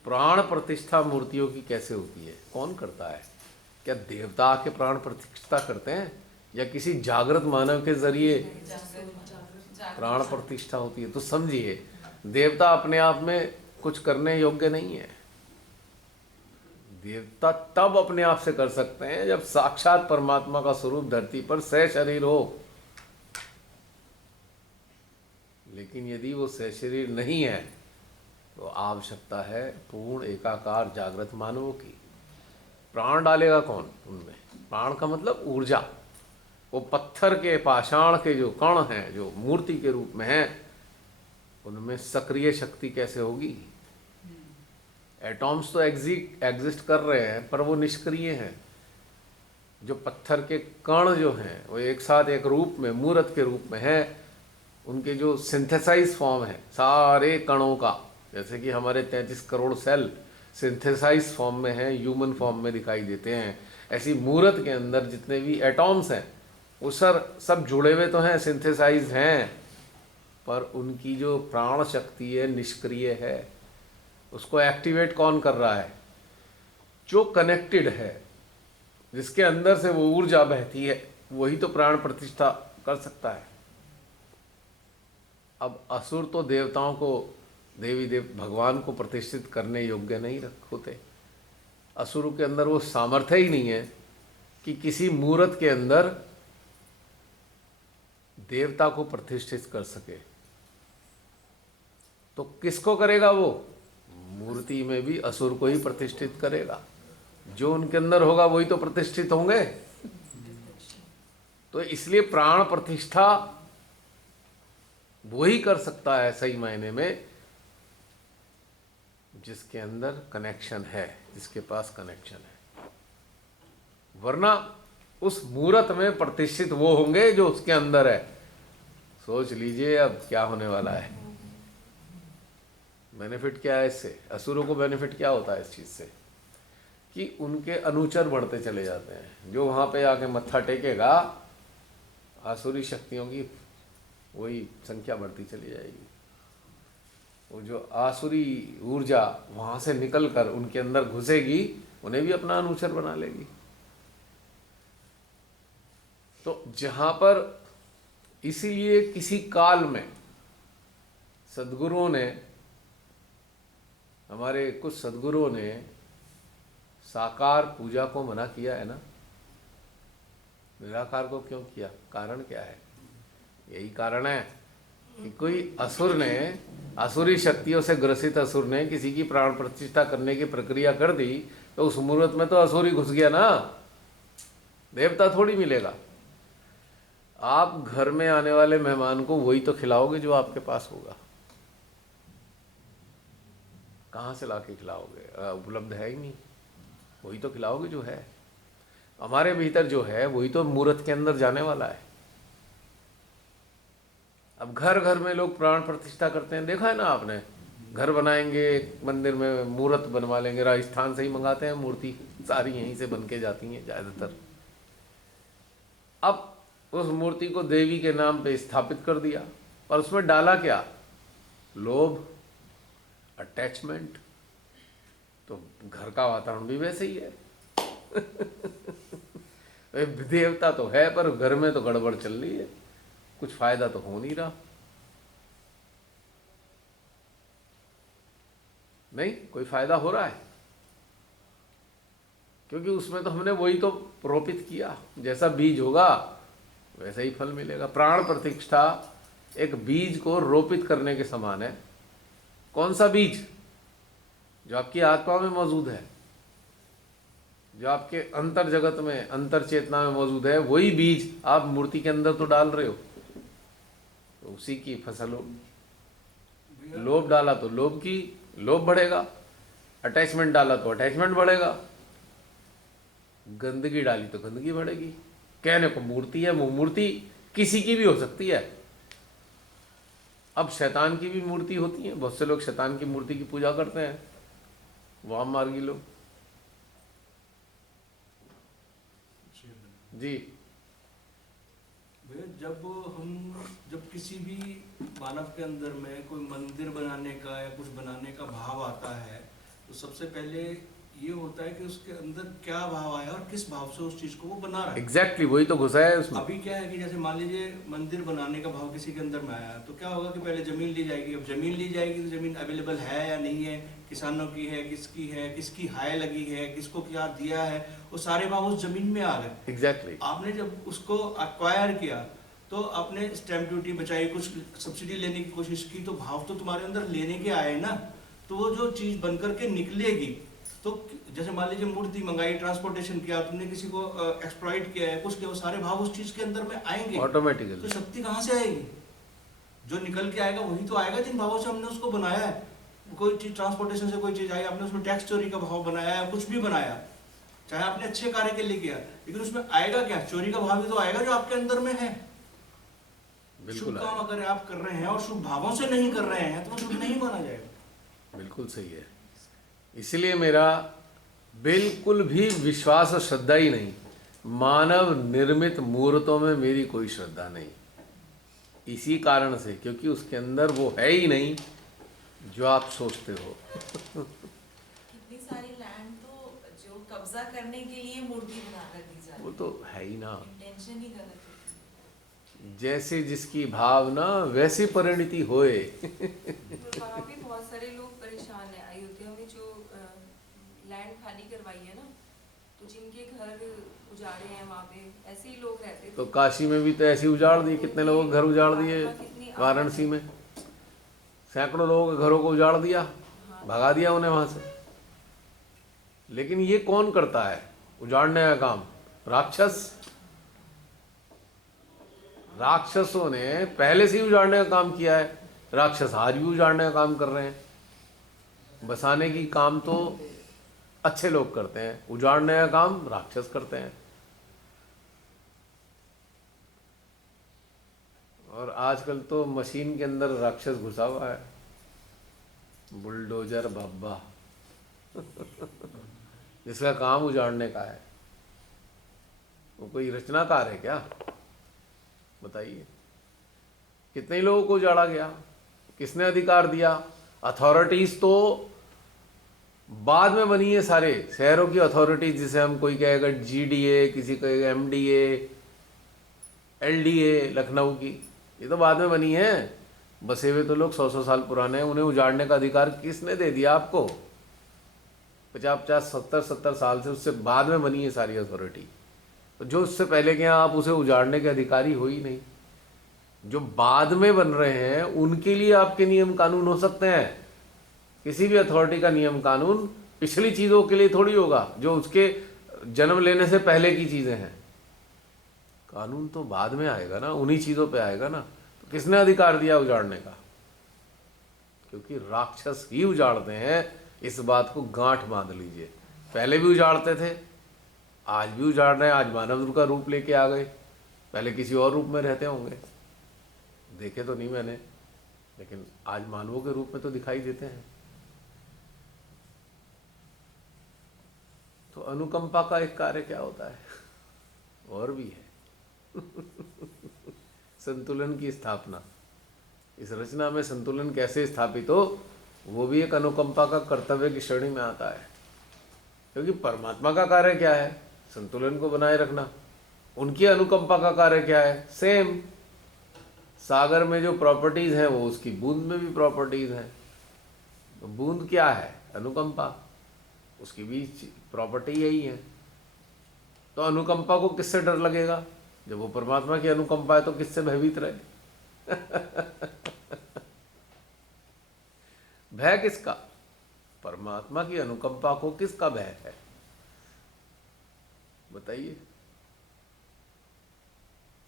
प्राण प्रतिष्ठा मूर्तियों की कैसे होती है, कौन करता है? क्या देवता आके प्राण प्रतिष्ठा करते हैं, या किसी जागृत मानव के जरिए प्राण प्रतिष्ठा होती है? तो समझिए देवता अपने आप में कुछ करने योग्य नहीं है। देवता तब अपने आप से कर सकते हैं जब साक्षात परमात्मा का स्वरूप धरती पर सशरीर हो। लेकिन यदि वो सशरीर नहीं है तो आवश्यकता है पूर्ण एकाकार जागृत मानवों की। प्राण डालेगा कौन उनमें? प्राण का मतलब ऊर्जा। वो पत्थर के पाषाण के जो कण हैं, जो मूर्ति के रूप में हैं, उनमें सक्रिय शक्ति कैसे होगी? एटॉम्स तो एग्जिस्ट कर रहे हैं पर वो निष्क्रिय हैं। जो पत्थर के कण जो हैं वो एक साथ एक रूप में, मूर्त के रूप में हैं। उनके जो सिंथेसाइज फॉर्म है सारे कणों का, जैसे कि हमारे 33 करोड़ सेल सिंथेसाइज फॉर्म में हैं, ह्यूमन फॉर्म में दिखाई देते हैं, ऐसी मूर्त के अंदर जितने भी एटॉम्स हैं वो सब जुड़े हुए तो हैं, सिंथेसाइज हैं, पर उनकी जो प्राण शक्ति है निष्क्रिय है। उसको एक्टिवेट कौन कर रहा है? जो कनेक्टेड है, जिसके अंदर से वो ऊर्जा बहती है, वही तो प्राण प्रतिष्ठा कर सकता है। अब असुर तो देवताओं को, देवी देव भगवान को प्रतिष्ठित करने योग्य नहीं होते। असुरों के अंदर वो सामर्थ्य ही नहीं है कि किसी मूर्त के अंदर देवता को प्रतिष्ठित कर सके। तो किसको करेगा वो? मूर्ति में भी असुर को ही प्रतिष्ठित करेगा। जो उनके अंदर होगा वही तो प्रतिष्ठित होंगे। तो इसलिए प्राण प्रतिष्ठा वही कर सकता है सही मायने में जिसके अंदर कनेक्शन है, जिसके पास कनेक्शन है। वरना उस मूर्त में प्रतिष्ठित वो होंगे जो उसके अंदर है। सोच लीजिए अब क्या होने वाला है। बेनिफिट क्या है इससे? असुरों को बेनिफिट क्या होता है इस चीज़ से? कि उनके अनुचर बढ़ते चले जाते हैं। जो वहाँ पे आके मत्था टेकेगा, आसुरी शक्तियों की वही संख्या बढ़ती चली जाएगी। वो जो आसुरी ऊर्जा वहाँ से निकलकर उनके अंदर घुसेगी, उन्हें भी अपना अनुचर बना लेगी। तो जहाँ पर, इसीलिए किसी काल में सद्गुरुओं ने, हमारे कुछ सद्गुरुओं ने साकार पूजा को मना किया है ना, निराकार को क्यों किया? कारण क्या है? यही कारण है कि कोई असुर ने, असुरी शक्तियों से ग्रसित असुर ने किसी की प्राण प्रतिष्ठा करने की प्रक्रिया कर दी, तो उस मुहूर्त में तो असुर ही घुस गया ना, देवता थोड़ी मिलेगा। आप घर में आने वाले मेहमान को वही तो खिलाओगे जो आपके पास होगा। कहाँ से ला के खिलाओगे? उपलब्ध है ही नहीं, वही तो खिलाओगे जो है। हमारे भीतर जो है वही तो मूर्त के अंदर जाने वाला है। अब घर घर में लोग प्राण प्रतिष्ठा करते हैं, देखा है ना आपने? घर बनाएंगे, मंदिर में मूर्त बनवा लेंगे, राजस्थान से ही मंगाते हैं मूर्ति, सारी यहीं से बन के जाती हैं ज़्यादातर। अब उस मूर्ति को देवी के नाम पे स्थापित कर दिया, और उसमें डाला क्या? लोभ, अटैचमेंट। तो घर का वातावरण भी वैसे ही है। देवता तो है पर घर में तो गड़बड़ चल रही है, कुछ फायदा तो हो नहीं रहा। नहीं, कोई फायदा हो रहा है? क्योंकि उसमें तो हमने वही तो रोपित किया, जैसा बीज होगा वैसा ही फल मिलेगा। प्राण प्रतिष्ठा एक बीज को रोपित करने के समान है। कौन सा बीज? जो आपकी आत्मा में मौजूद है, जो आपके अंतर जगत में, अंतर चेतना में मौजूद है, वही बीज आप मूर्ति के अंदर तो डाल रहे हो, तो उसी की फसल होगी। लोभ डाला तो लोभ बढ़ेगा, अटैचमेंट डाला तो अटैचमेंट बढ़ेगा, गंदगी डाली तो गंदगी बढ़ेगी। कहने को मूर्ति है, वो मूर्ति किसी की भी हो सकती है। अब शैतान की भी मूर्ति होती है, बहुत से लोग शैतान की मूर्ति की पूजा करते हैं, वाम मार्गी लोग। जी भैया, जब किसी भी मानव के अंदर में कोई मंदिर बनाने का या कुछ बनाने का भाव आता है, तो सबसे पहले ये होता है कि उसके अंदर क्या भाव आया और किस भाव से उस चीज को वो बना रहा है। एग्जैक्टली वही तो घुसा है उसमें। अभी क्या है कि जैसे मान लीजिए मंदिर बनाने का भाव किसी के अंदर में आया, तो क्या होगा कि पहले जमीन ली जाएगी। अब जमीन ली जाएगी तो जमीन अवेलेबल है या नहीं है, किसानों की है, किसकी हाय लगी है, किसको क्या दिया है, वो सारे भाव उस जमीन में आ गए। एग्जैक्टली। आपने जब उसको एक्वायर किया तो आपने स्टैम्प ड्यूटी बचाई, कुछ सब्सिडी लेने की कोशिश की, तो भाव तो तुम्हारे अंदर लेने के आए ना। तो वो जो चीज बन करके निकलेगी, तो जैसे मान लीजिए मूर्ति मंगाई, ट्रांसपोर्टेशन किया, तुमने किसी को एक्सप्लॉइट किया है, कुछ किया, वो सारे भाव उस चीज के अंदर में आएंगे ऑटोमेटिकली। तो शक्ति कहाँ से आएगी? जो निकल के आएगा वही तो आएगा जिन भावों से हमने उसको बनाया है। कोई चीज ट्रांसपोर्टेशन से कोई चीज आई, आपने उसमें टैक्स चोरी का भाव बनाया है, कुछ भी बनाया, चाहे आपने अच्छे कार्य के लिए किया, लेकिन उसमें आएगा क्या? चोरी का भाव ही तो आएगा जो आपके अंदर में है। शुभ काम अगर आप कर रहे हैं और शुभ भावों से नहीं कर रहे हैं, तो वो शुभ नहीं माना जाएगा। बिल्कुल सही है। इसलिए मेरा बिल्कुल भी विश्वास और श्रद्धा ही नहीं, मानव निर्मित मूर्तों में मेरी कोई श्रद्धा नहीं। इसी कारण से, क्योंकि उसके अंदर वो है ही नहीं जो आप सोचते हो। कितनी सारी लैंड तो जो कब्जा करने के लिए मूर्ति बना कर दी जाती है, वो तो है ही ना। इंटेंशन ही गलत होती है। जैसे जिसकी भावना वैसी परिणति होए। और वहाँ भी बहुत सारे लोग परेशान हैं। अयोध्या में जो लैंड खाली करवाई है ना, तो जिनके घर उजाड़े हैं वहाँ पे ऐसे ही लोग रहते थे। तो काशी में भी तो ऐसे ही उजाड़ दिए, कितने लोगों के घर उजाड़ दिए। वाराणसी में सैकड़ों लोगों के घरों को उजाड़ दिया, भगा दिया उन्हें वहां से। लेकिन ये कौन करता है उजाड़ने का काम? राक्षस। राक्षसों ने पहले से ही उजाड़ने का काम किया है, राक्षस आज भी उजाड़ने का काम कर रहे हैं। बसाने की काम तो अच्छे लोग करते हैं, उजाड़ने का काम राक्षस करते हैं। और आजकल तो मशीन के अंदर राक्षस घुसा हुआ है, बुलडोजर बाबा। जिसका काम उजाड़ने का है, वो कोई रचनाकार है क्या? बताइए। कितने लोगों को उजाड़ा गया, किसने अधिकार दिया? अथॉरिटीज तो बाद में बनी है, सारे शहरों की अथॉरिटीज, जिसे हम कोई कहेगा जीडीए, किसी कहेगा एमडीए, एलडीए लखनऊ की, ये तो बाद में बनी है। बसे हुए तो लोग 100-100 साल पुराने हैं, उन्हें उजाड़ने का अधिकार किसने दे दिया आपको? 50-50, 70-70 साल से, उससे बाद में बनी है सारी अथॉरिटी। तो जो उससे पहले के हैं आप उसे उजाड़ने के अधिकारी हो ही नहीं। जो बाद में बन रहे हैं उनके लिए आपके नियम कानून हो सकते हैं। किसी भी अथॉरिटी का नियम कानून पिछली चीज़ों के लिए थोड़ी होगा, जो उसके जन्म लेने से पहले की चीज़ें हैं। कानून तो बाद में आएगा ना, उन्हीं चीज़ों पे आएगा ना। तो किसने अधिकार दिया उजाड़ने का? क्योंकि राक्षस ही उजाड़ते हैं। इस बात को गांठ बांध लीजिए। पहले भी उजाड़ते थे, आज भी उजाड़ रहे हैं। आज मानव का रूप लेके आ गए, पहले किसी और रूप में रहते होंगे, देखे तो नहीं मैंने। लेकिन आज मानवों के रूप में तो दिखाई देते हैं। तो अनुकंपा का एक कार्य क्या होता है? और भी है संतुलन की स्थापना। इस रचना में संतुलन कैसे स्थापित हो, वो भी एक अनुकंपा का कर्तव्य की श्रेणी में आता है। क्योंकि परमात्मा का कार्य क्या है? संतुलन को बनाए रखना। उनकी अनुकंपा का कार्य क्या है? सेम। सागर में जो प्रॉपर्टीज हैं वो उसकी बूंद में भी प्रॉपर्टीज हैं। तो बूंद क्या है? अनुकंपा। उसकी भी प्रॉपर्टी यही है। तो अनुकंपा को किससे डर लगेगा? जब वो परमात्मा की अनुकंपा है तो किससे भयभीत रहे? भय किसका? परमात्मा की अनुकंपा को किसका भय है? बताइए।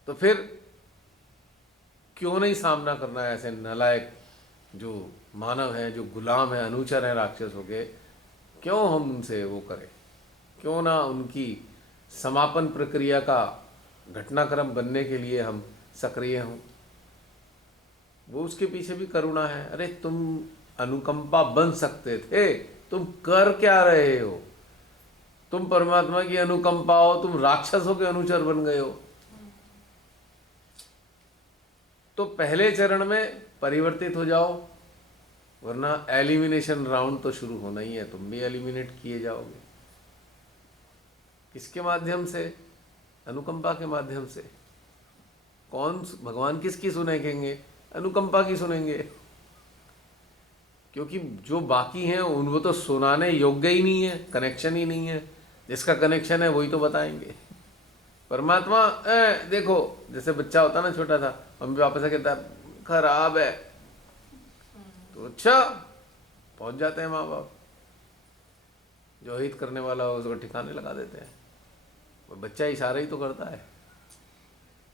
तो फिर क्यों नहीं सामना करना है ऐसे नालायक जो मानव हैं, जो गुलाम हैं, अनुचर हैं राक्षसों के? क्यों हम उनसे वो करें? क्यों ना उनकी समापन प्रक्रिया का घटनाक्रम बनने के लिए हम सक्रिय हों? वो उसके पीछे भी करुणा है। अरे तुम अनुकंपा बन सकते थे, तुम कर क्या रहे हो? तुम परमात्मा की अनुकंपा हो, तुम राक्षसों के अनुचर बन गए हो। तो पहले चरण में परिवर्तित हो जाओ, वरना एलिमिनेशन राउंड तो शुरू होना ही है। तुम भी एलिमिनेट किए जाओगे। किसके माध्यम से? अनुकंपा के माध्यम से। कौन भगवान किसकी सुनेंगे? अनुकंपा की सुनेंगे। क्योंकि जो बाकी हैं उन वो तो सुनाने योग्य ही नहीं है, कनेक्शन ही नहीं है। जिसका कनेक्शन है वही तो बताएंगे। परमात्मा देखो, जैसे बच्चा होता ना छोटा था, मम्मी पापा से कहता खराब है, तो अच्छा पहुंच जाते हैं माँ बाप। जो हित करने वाला हो उसको ठिकाने लगा देते हैं। वो बच्चा इशारा ही तो करता है।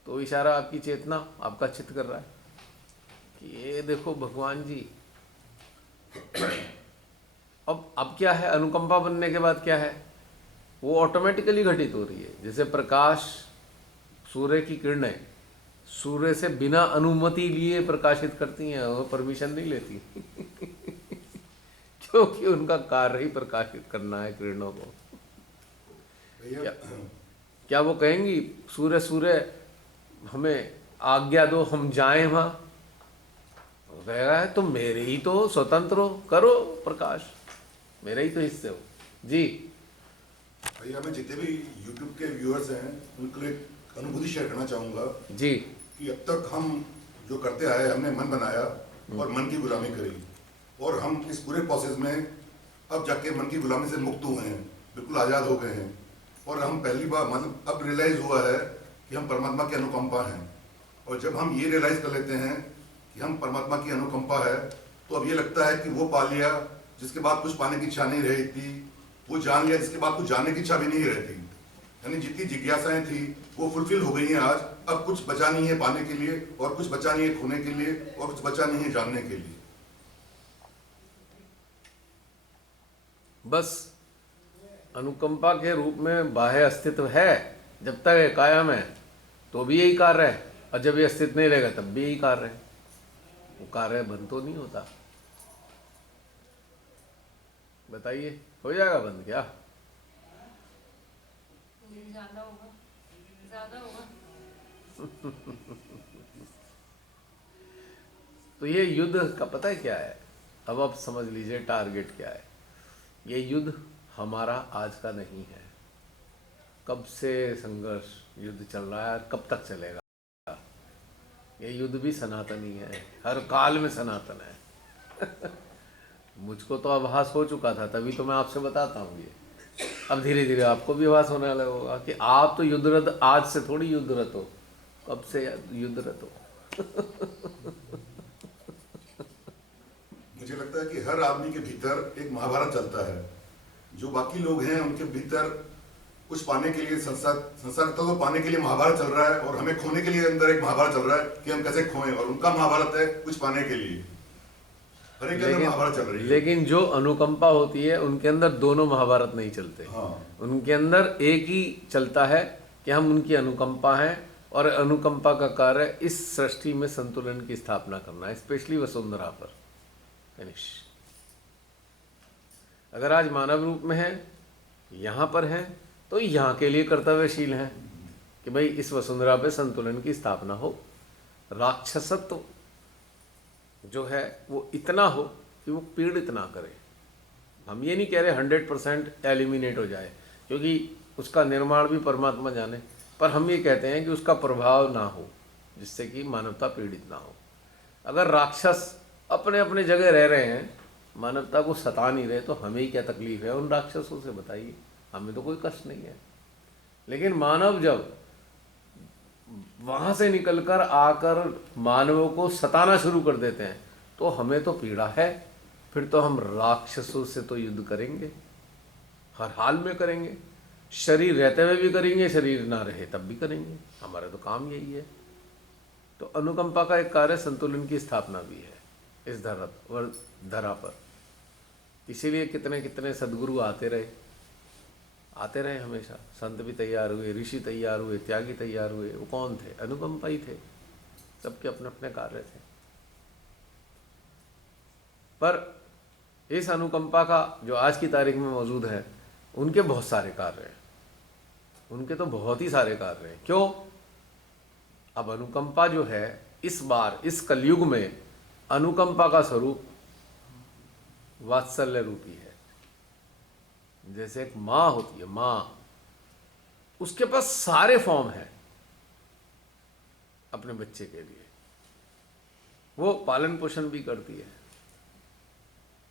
तो इशारा आपकी चेतना, आपका चित्त कर रहा है कि ये देखो भगवान जी। अब क्या है? अनुकंपा बनने के बाद क्या है? वो ऑटोमेटिकली घटित हो रही है। जैसे प्रकाश, सूर्य की किरणें सूर्य से बिना अनुमति लिए प्रकाशित करती हैं, वो परमिशन नहीं लेती क्योंकि उनका कार्य ही प्रकाशित करना है किरणों को। क्या वो कहेंगी सूर्य सूर्य हमें आज्ञा दो, हम जाएं वहां? कहेगा है तुम मेरे ही तो स्वतंत्र हो, करो प्रकाश, मेरे ही तो हिस्से हो। जी भैया, मैं जितने भी YouTube के व्यूअर्स हैं उनके लिए अनुभूति शेयर करना चाहूँगा जी कि अब तक हम जो करते आए, हमने मन बनाया और मन की गुलामी करी, और हम इस पूरे प्रोसेस में अब जाके मन की गुलामी से मुक्त हुए हैं, बिल्कुल आज़ाद हो गए हैं। और हम पहली बार मतलब अब रियलाइज़ हुआ है कि हम परमात्मा की अनुकंपा हैं। और जब हम ये रियलाइज़ कर लेते हैं कि हम परमात्मा की अनुकंपा है, तो अब ये लगता है कि वो पा लिया जिसके बाद कुछ पाने की इच्छा नहीं रही थी, वो जान लिया जिसके बाद कुछ जानने की इच्छा भी नहीं रहती। यानी जितनी जिज्ञासाएं थी वो फुलफिल हो गई हैं आज। अब कुछ बचा नहीं है पाने के लिए, और कुछ बचा नहीं है खोने के लिए, और कुछ बचा नहीं है जानने के लिए। बस अनुकंपा के रूप में बाह्य अस्तित्व है, जब तक ये कायम है तो भी यही कार्य है, और जब ये अस्तित्व नहीं रहेगा तब भी यही कार्य है। वो कार्य बंद तो नहीं होता। बताइए, हो जाएगा बंद क्या? ज़्यादा होगा, ज़्यादा होगा। तो ये युद्ध का पता है क्या है? अब आप समझ लीजिए टारगेट क्या है। ये युद्ध हमारा आज का नहीं है। कब से संघर्ष युद्ध चल रहा है, कब तक चलेगा? ये युद्ध भी सनातनी है, हर काल में सनातन है मुझको तो आभास हो चुका था, तभी तो मैं आपसे बताता हूँ ये। अब धीरे धीरे आपको भी आभास होने वाला होगा कि आप तो युद्धरत आज से थोड़ी युद्धरत हो, कब से युद्धरत हो मुझे लगता है कि हर आदमी के भीतर एक महाभारत चलता है। जो बाकी लोग हैं उनके भीतर कुछ पाने के लिए संसार तो पाने के लिए महाभारत चल रहा है, और हमें खोने के लिए अंदर एक महाभारत चल रहा है कि हम कैसे खोएं, और उनका महाभारत है कुछ पाने के लिए। हर एक के अंदर महाभारत चल रही है। लेकिन जो अनुकंपा होती है उनके अंदर दोनों महाभारत नहीं चलते। हाँ। उनके अंदर एक ही चलता है कि हम उनकी अनुकंपा हैं, और अनुकंपा का कार्य इस सृष्टि में संतुलन की स्थापना करना है, स्पेशली वसुंधरा पर। फिनिश। अगर आज मानव रूप में है, यहाँ पर है, तो यहाँ के लिए कर्तव्यशील है कि भाई इस वसुंधरा पे संतुलन की स्थापना हो, राक्षसत्व जो है वो इतना हो कि वो पीड़ित ना करे। हम ये नहीं कह रहे 100% एलिमिनेट हो जाए, क्योंकि उसका निर्माण भी परमात्मा जाने, पर हम ये कहते हैं कि उसका प्रभाव ना हो जिससे कि मानवता पीड़ित ना हो। अगर राक्षस अपने अपने जगह रह रहे हैं, मानवता को सता नहीं रहे, तो हमें ही क्या तकलीफ है उन राक्षसों से, बताइए। हमें तो कोई कष्ट नहीं है। लेकिन मानव जब वहाँ से निकलकर आकर मानवों को सताना शुरू कर देते हैं तो हमें तो पीड़ा है। फिर तो हम राक्षसों से तो युद्ध करेंगे, हर हाल में करेंगे, शरीर रहते हुए भी करेंगे, शरीर ना रहे तब भी करेंगे। हमारा तो काम यही है। तो अनुकंपा का एक कार्य संतुलन की स्थापना भी है इस धरा पर। इसीलिए कितने कितने सदगुरु आते रहे हमेशा। संत भी तैयार हुए, ऋषि तैयार हुए, त्यागी तैयार हुए। वो कौन थे? अनुकंपा ही थे। सबके अपने अपने कार्य थे। पर इस अनुकंपा का जो आज की तारीख में मौजूद है, उनके बहुत सारे कार्य हैं। उनके तो बहुत ही सारे कार्य हैं। क्यों? अब अनुकंपा जो है, इस बार इस कलयुग में अनुकंपा का स्वरूप वात्सल्य रूपी है। जैसे एक माँ होती है, माँ, उसके पास सारे फॉर्म हैं अपने बच्चे के लिए। वो पालन पोषण भी करती है,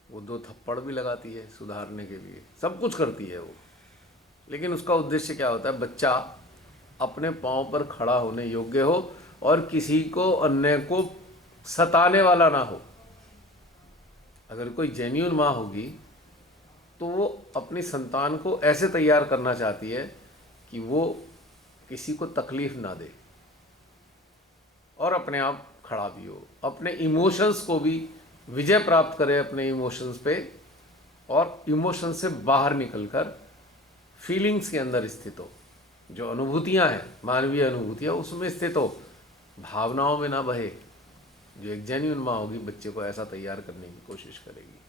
वो 2 थप्पड़ भी लगाती है सुधारने के लिए, सब कुछ करती है वो। लेकिन उसका उद्देश्य क्या होता है? बच्चा अपने पांव पर खड़ा होने योग्य हो और किसी को, अन्य को सताने वाला ना हो। अगर कोई जेन्युइन माँ होगी तो वो अपनी संतान को ऐसे तैयार करना चाहती है कि वो किसी को तकलीफ ना दे और अपने आप खड़ा भी हो, अपने इमोशंस को भी विजय प्राप्त करे अपने इमोशंस पे, और इमोशंस से बाहर निकलकर फीलिंग्स के अंदर स्थित हो। जो अनुभूतियां हैं, मानवीय अनुभूतियां, उसमें स्थित हो, भावनाओं में ना बहे। जो एक जेन्युइन माँ होगी, बच्चे को ऐसा तैयार करने की कोशिश करेगी।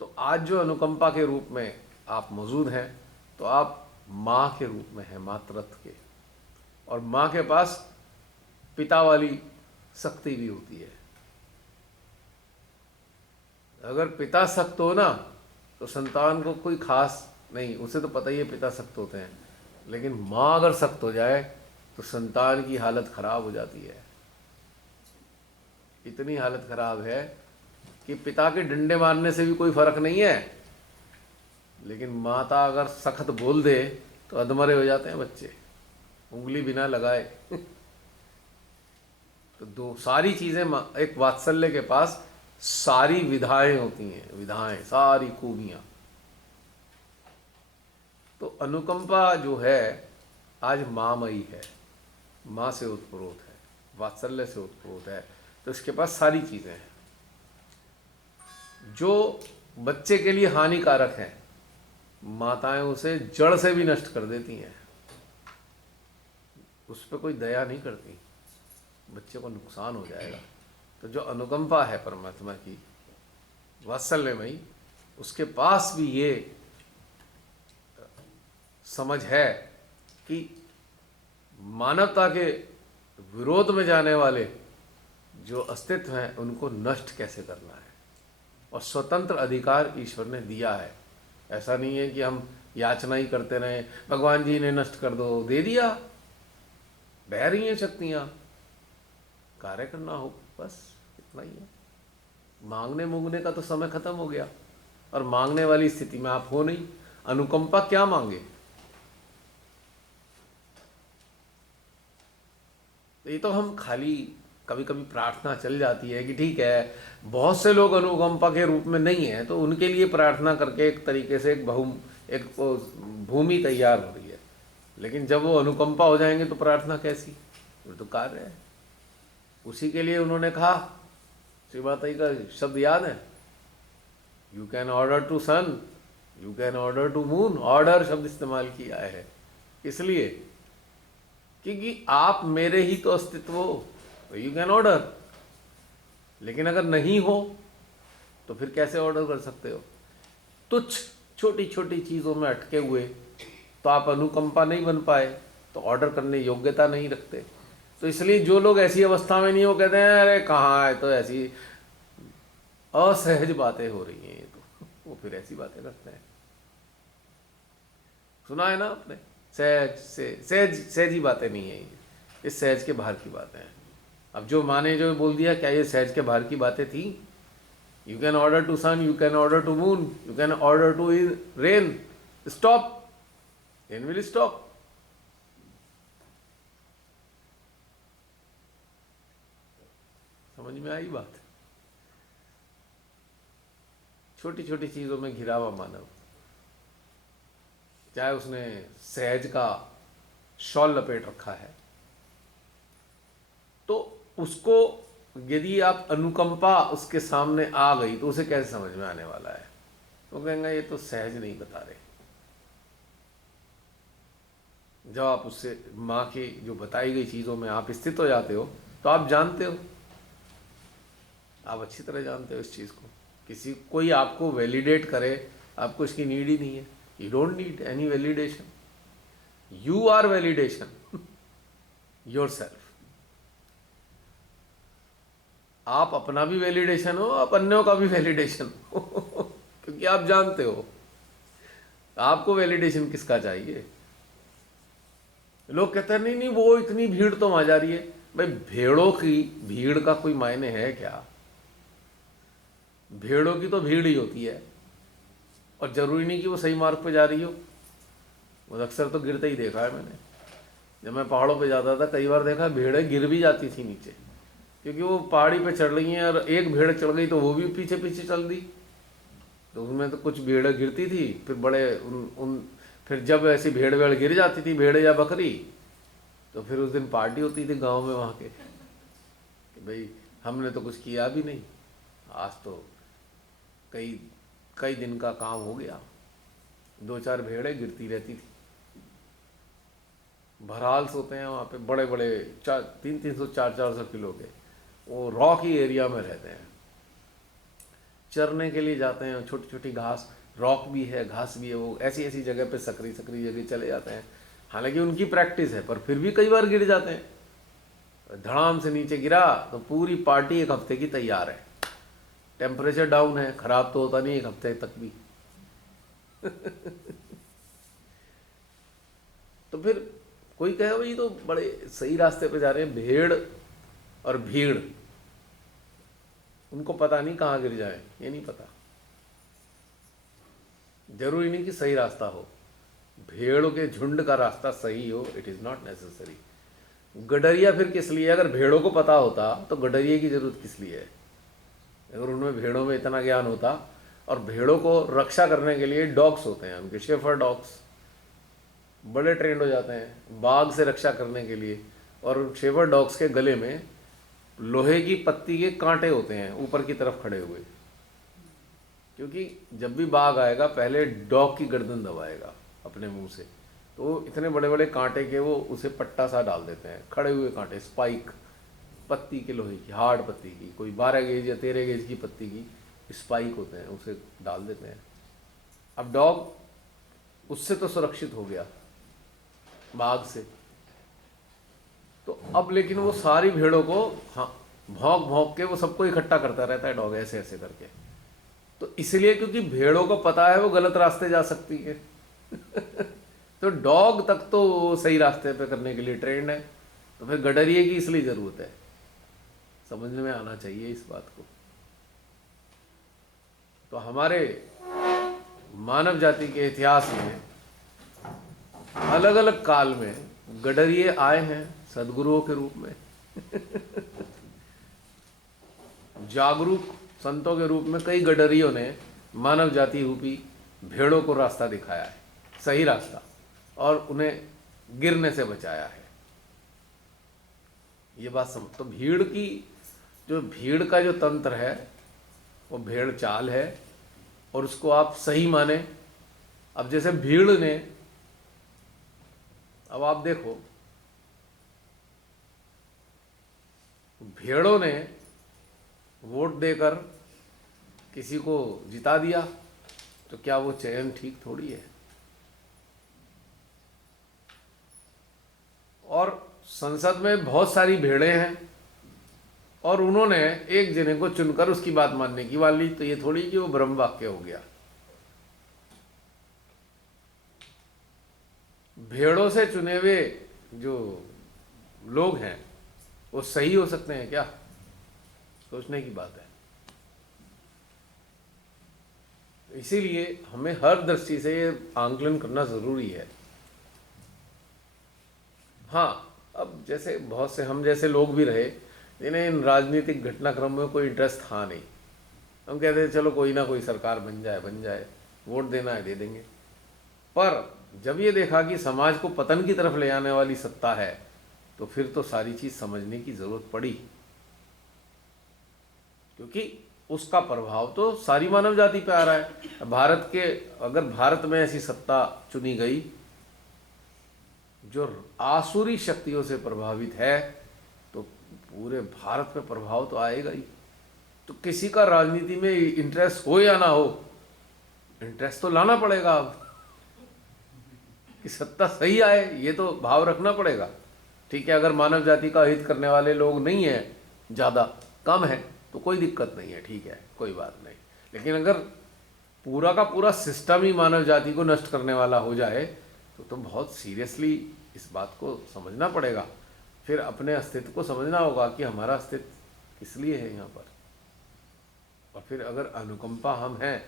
तो आज जो अनुकंपा के रूप में आप मौजूद हैं, तो आप माँ के रूप में हैं, मातृत्व के। और माँ के पास पिता वाली शक्ति भी होती है। अगर पिता सख्त हो ना, तो संतान को कोई खास नहीं, उसे तो पता ही है पिता सख्त होते हैं। लेकिन माँ अगर सख्त हो जाए तो संतान की हालत खराब हो जाती है। इतनी हालत खराब है कि पिता के डंडे मारने से भी कोई फर्क नहीं है, लेकिन माता अगर सख्त बोल दे तो अधमरे हो जाते हैं बच्चे, उंगली बिना लगाए। तो सारी चीजें, एक वात्सल्य के पास सारी विधाएं होती हैं, विधाएं, सारी खूबियां। तो अनुकंपा जो है आज मामयी है, माँ से उत्प्रोत है, वात्सल्य से उत्प्रोत है। तो इसके पास सारी चीजें हैं जो बच्चे के लिए हानिकारक हैं। माताएं उसे जड़ से भी नष्ट कर देती हैं, उस पर कोई दया नहीं करती, बच्चे को नुकसान हो जाएगा। तो जो अनुकंपा है परमात्मा की, वात्सल्यमयी, उसके पास भी ये समझ है कि मानवता के विरोध में जाने वाले जो अस्तित्व हैं उनको नष्ट कैसे करना है। और स्वतंत्र अधिकार ईश्वर ने दिया है। ऐसा नहीं है कि हम याचना ही करते रहे, भगवान जी ने नष्ट कर दो, दे दिया, बह रही हैं शक्तियाँ, कार्य करना हो, बस इतना ही है। मांगने मूंगने का तो समय खत्म हो गया, और मांगने वाली स्थिति में आप हो नहीं। अनुकंपा क्या मांगे? ये तो हम खाली कभी कभी प्रार्थना चल जाती है कि ठीक है, बहुत से लोग अनुकंपा के रूप में नहीं है, तो उनके लिए प्रार्थना करके एक तरीके से एक भूमि तैयार हो रही है। लेकिन जब वो अनुकंपा हो जाएंगे तो प्रार्थना कैसी? वो तो कार्य है। उसी के लिए उन्होंने कहा, श्री माता जी का शब्द याद है, you can order to sun, you can order to moon. Order शब्द इस्तेमाल किया है इसलिए क्योंकि आप मेरे ही तो अस्तित्व हो, यू कैन ऑर्डर। लेकिन अगर नहीं हो तो फिर कैसे ऑर्डर कर सकते हो? तुच्छ छोटी छोटी चीज़ों में अटके हुए तो आप अनुकंपा नहीं बन पाए, तो ऑर्डर करने योग्यता नहीं रखते। तो इसलिए जो लोग ऐसी अवस्था में नहीं, वो कहते हैं अरे कहाँ है, तो ऐसी असहज बातें हो रही हैं ये, तो वो फिर ऐसी बातें करते हैं। सुना है ना आपने, सहज से सहजी बातें नहीं है ये सहज के बाहर की बातें हैं। अब जो माने जो बोल दिया, क्या ये सहज के बाहर की बातें थी? You can order to sun, you can order to moon, you can order to rain stop, rain will stop. समझ में आई बात? छोटी छोटी चीजों में घिरा हुआ मानव, चाहे उसने सहज का शॉल लपेट रखा है, तो उसको यदि आप अनुकंपा उसके सामने आ गई तो उसे कैसे समझ में आने वाला है? तो कहेंगे ये तो सहज नहीं बता रहे। जब आप उससे माँ की जो बताई गई चीज़ों में आप स्थित हो जाते हो तो आप जानते हो, आप अच्छी तरह जानते हो इस चीज़ को। किसी कोई आपको वैलिडेट करे, आपको इसकी नीड ही नहीं है। You don't need any validation, you are validation yourself. आप अपना भी वैलिडेशन हो, आप अन्यों का भी वैलिडेशन हो क्योंकि आप जानते हो आपको वैलिडेशन किसका चाहिए। लोग कहते हैं नहीं नहीं वो इतनी भीड़ तो वहां जा रही है। भाई भेड़ों की भीड़ का कोई मायने है क्या? भेड़ों की तो भीड़ ही होती है, और जरूरी नहीं कि वो सही मार्ग पे जा रही हो। वो अक्सर तो गिरते ही देखा है मैंने। जब मैं पहाड़ों पे जाता था कई बार देखा भेड़ें गिर भी जाती थी नीचे, क्योंकि वो पहाड़ी पे चढ़ रही हैं और एक भेड़ चढ़ गई तो वो भी पीछे पीछे चल दी। तो उसमें तो कुछ भेड़ें गिरती थी, फिर बड़े फिर जब ऐसी भेड़ वेड़ गिर जाती थी, भेड़ या बकरी, तो फिर उस दिन पार्टी होती थी गांव में वहाँ के कि भाई हमने तो कुछ किया भी नहीं, आज तो कई दिन का काम हो गया। 2-4 भेड़ें गिरती रहती थी। भराल्स होते हैं वहाँ पे बड़े बड़े 300-400 किलो के, वो रॉकी एरिया में रहते हैं, चरने के लिए जाते हैं। छोटी छोटी घास, रॉक भी है घास भी है, वो ऐसी ऐसी जगह पे सकरी जगह चले जाते हैं। हालांकि उनकी प्रैक्टिस है, पर फिर भी कई बार गिर जाते हैं। धड़ाम से नीचे गिरा तो पूरी पार्टी एक हफ्ते की तैयार है। टेम्परेचर डाउन है, खराब तो होता नहीं एक हफ्ते तक भी तो फिर कोई कहे भाई तो बड़े सही रास्ते पे जा रहे हैं। भेड़ और भीड़, उनको पता नहीं कहाँ गिर जाए, ये नहीं पता। जरूरी नहीं कि सही रास्ता हो, भेड़ों के झुंड का रास्ता सही हो, इट इज नॉट नेसेसरी। गडरिया फिर किस लिए? अगर भेड़ों को पता होता तो गडरिये की जरूरत किस लिए है? अगर उनमें भेड़ों में इतना ज्ञान होता, और भेड़ों को रक्षा करने के लिए डॉग्स होते हैं, उनके शेफर डॉग्स बड़े ट्रेंड हो जाते हैं बाघ से रक्षा करने के लिए। और शेफर डॉग्स के गले में लोहे की पत्ती के कांटे होते हैं ऊपर की तरफ खड़े हुए, क्योंकि जब भी बाघ आएगा पहले डॉग की गर्दन दबाएगा अपने मुंह से। तो इतने बड़े बड़े कांटे के वो उसे पट्टा सा डाल देते हैं, खड़े हुए कांटे, स्पाइक पत्ती के लोहे की, हार्ड पत्ती की, कोई 12 गेज या 13 गेज की पत्ती की स्पाइक होते हैं, उसे डाल देते हैं। अब डॉग उससे तो सुरक्षित हो गया बाघ से। तो अब लेकिन वो सारी भेड़ों को भौंक भौंक के वो सबको इकट्ठा करता रहता है डॉग, ऐसे ऐसे करके। तो इसलिए क्योंकि भेड़ों को पता है वो गलत रास्ते जा सकती है तो डॉग तक तो सही रास्ते पे करने के लिए ट्रेंड है। तो फिर गडरिये की इसलिए जरूरत है। समझने में आना चाहिए इस बात को। तो हमारे मानव जाति के इतिहास में अलग अलग काल में गडरिये आए हैं सदगुरुओं के रूप में जागरूक संतों के रूप में कई गडरियों ने मानव जाति रूपी भेड़ों को रास्ता दिखाया है, सही रास्ता, और उन्हें गिरने से बचाया है। ये बात समझ। तो भीड़ का जो तंत्र है वो भेड़ चाल है, और उसको आप सही माने। अब जैसे भीड़ ने, अब आप देखो भेड़ों ने वोट देकर किसी को जिता दिया, तो क्या वो चयन ठीक थोड़ी है? और संसद में बहुत सारी भेड़ें हैं और उन्होंने एक जने को चुनकर उसकी बात मानने की मान ली, तो ये थोड़ी कि वो ब्रह्म वाक्य हो गया। भेड़ों से चुने हुए जो लोग हैं वो सही हो सकते हैं क्या? सोचने की बात है। इसीलिए हमें हर दृष्टि से ये आंकलन करना जरूरी है। हाँ, अब जैसे बहुत से हम जैसे लोग भी रहे जिन्हें इन राजनीतिक घटनाक्रम में कोई इंटरेस्ट था नहीं, हम कहते हैं चलो कोई ना कोई सरकार बन जाए, वोट देना है दे देंगे। पर जब ये देखा कि समाज को पतन की तरफ ले आने वाली सत्ता है, तो फिर तो सारी चीज समझने की जरूरत पड़ी, क्योंकि उसका प्रभाव तो सारी मानव जाति पे आ रहा है। अगर भारत में ऐसी सत्ता चुनी गई जो आसुरी शक्तियों से प्रभावित है, तो पूरे भारत पे प्रभाव तो आएगा ही। तो किसी का राजनीति में इंटरेस्ट हो या ना हो, इंटरेस्ट तो लाना पड़ेगा अब कि सत्ता सही आए, ये तो भाव रखना पड़ेगा। ठीक है, अगर मानव जाति का हित करने वाले लोग नहीं है, ज़्यादा कम है, तो कोई दिक्कत नहीं है, ठीक है, कोई बात नहीं। लेकिन अगर पूरा का पूरा सिस्टम ही मानव जाति को नष्ट करने वाला हो जाए, तो बहुत सीरियसली इस बात को समझना पड़ेगा। फिर अपने अस्तित्व को समझना होगा कि हमारा अस्तित्व किस लिए है यहाँ पर। और फिर अगर अनुकंपा हम हैं,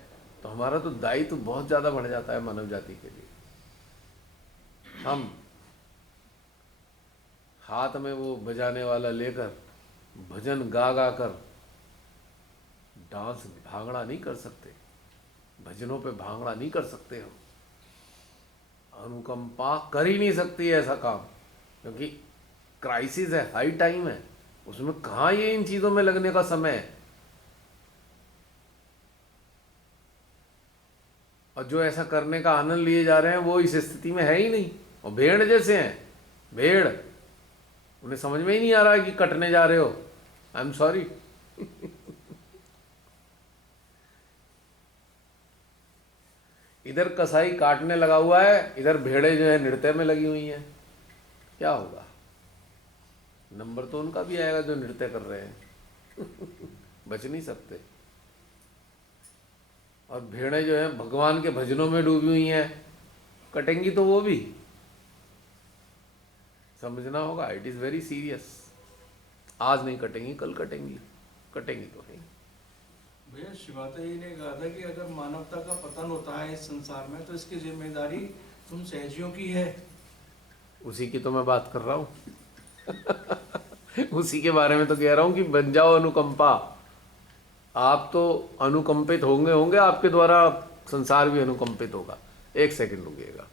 तो हमारा तो दायित्व बहुत ज़्यादा बढ़ जाता है मानव जाति के लिए। हम हाथ में वो बजाने वाला लेकर भजन गा गा कर डांस भांगड़ा नहीं कर सकते, भजनों पे भांगड़ा नहीं कर सकते। हम अनुकंपा कर ही नहीं सकती ऐसा काम, क्योंकि क्राइसिस है, हाई टाइम है, उसमें कहाँ ये इन चीजों में लगने का समय है। और जो ऐसा करने का आनंद लिए जा रहे हैं वो इस स्थिति में है ही नहीं। और भेड़ जैसे हैं, भेड़, उन्हें समझ में ही नहीं आ रहा है कि कटने जा रहे हो। I am sorry. इधर कसाई काटने लगा हुआ है, इधर भेड़े जो है नृत्य में लगी हुई हैं। क्या होगा? नंबर तो उनका भी आएगा जो नृत्य कर रहे हैं। बच नहीं सकते। और भेड़ें जो है भगवान के भजनों में डूबी हुई हैं, कटेंगी तो वो भी। समझना होगा, इट इज वेरी सीरियस। आज नहीं कटेंगी, कल कटेंगी, कटेंगी तो नहीं। भैया शिवाता जी ने कहा था कि अगर मानवता का पतन होता है इस संसार में, तो इसकी जिम्मेदारी तुम सहजियों की है। उसी की तो मैं बात कर रहा हूँ। उसी के बारे में तो कह रहा हूँ कि बन जाओ अनुकंपा। आप तो अनुकंपित होंगे, आपके द्वारा संसार भी अनुकंपित होगा। एक सेकंड रुकिएगा।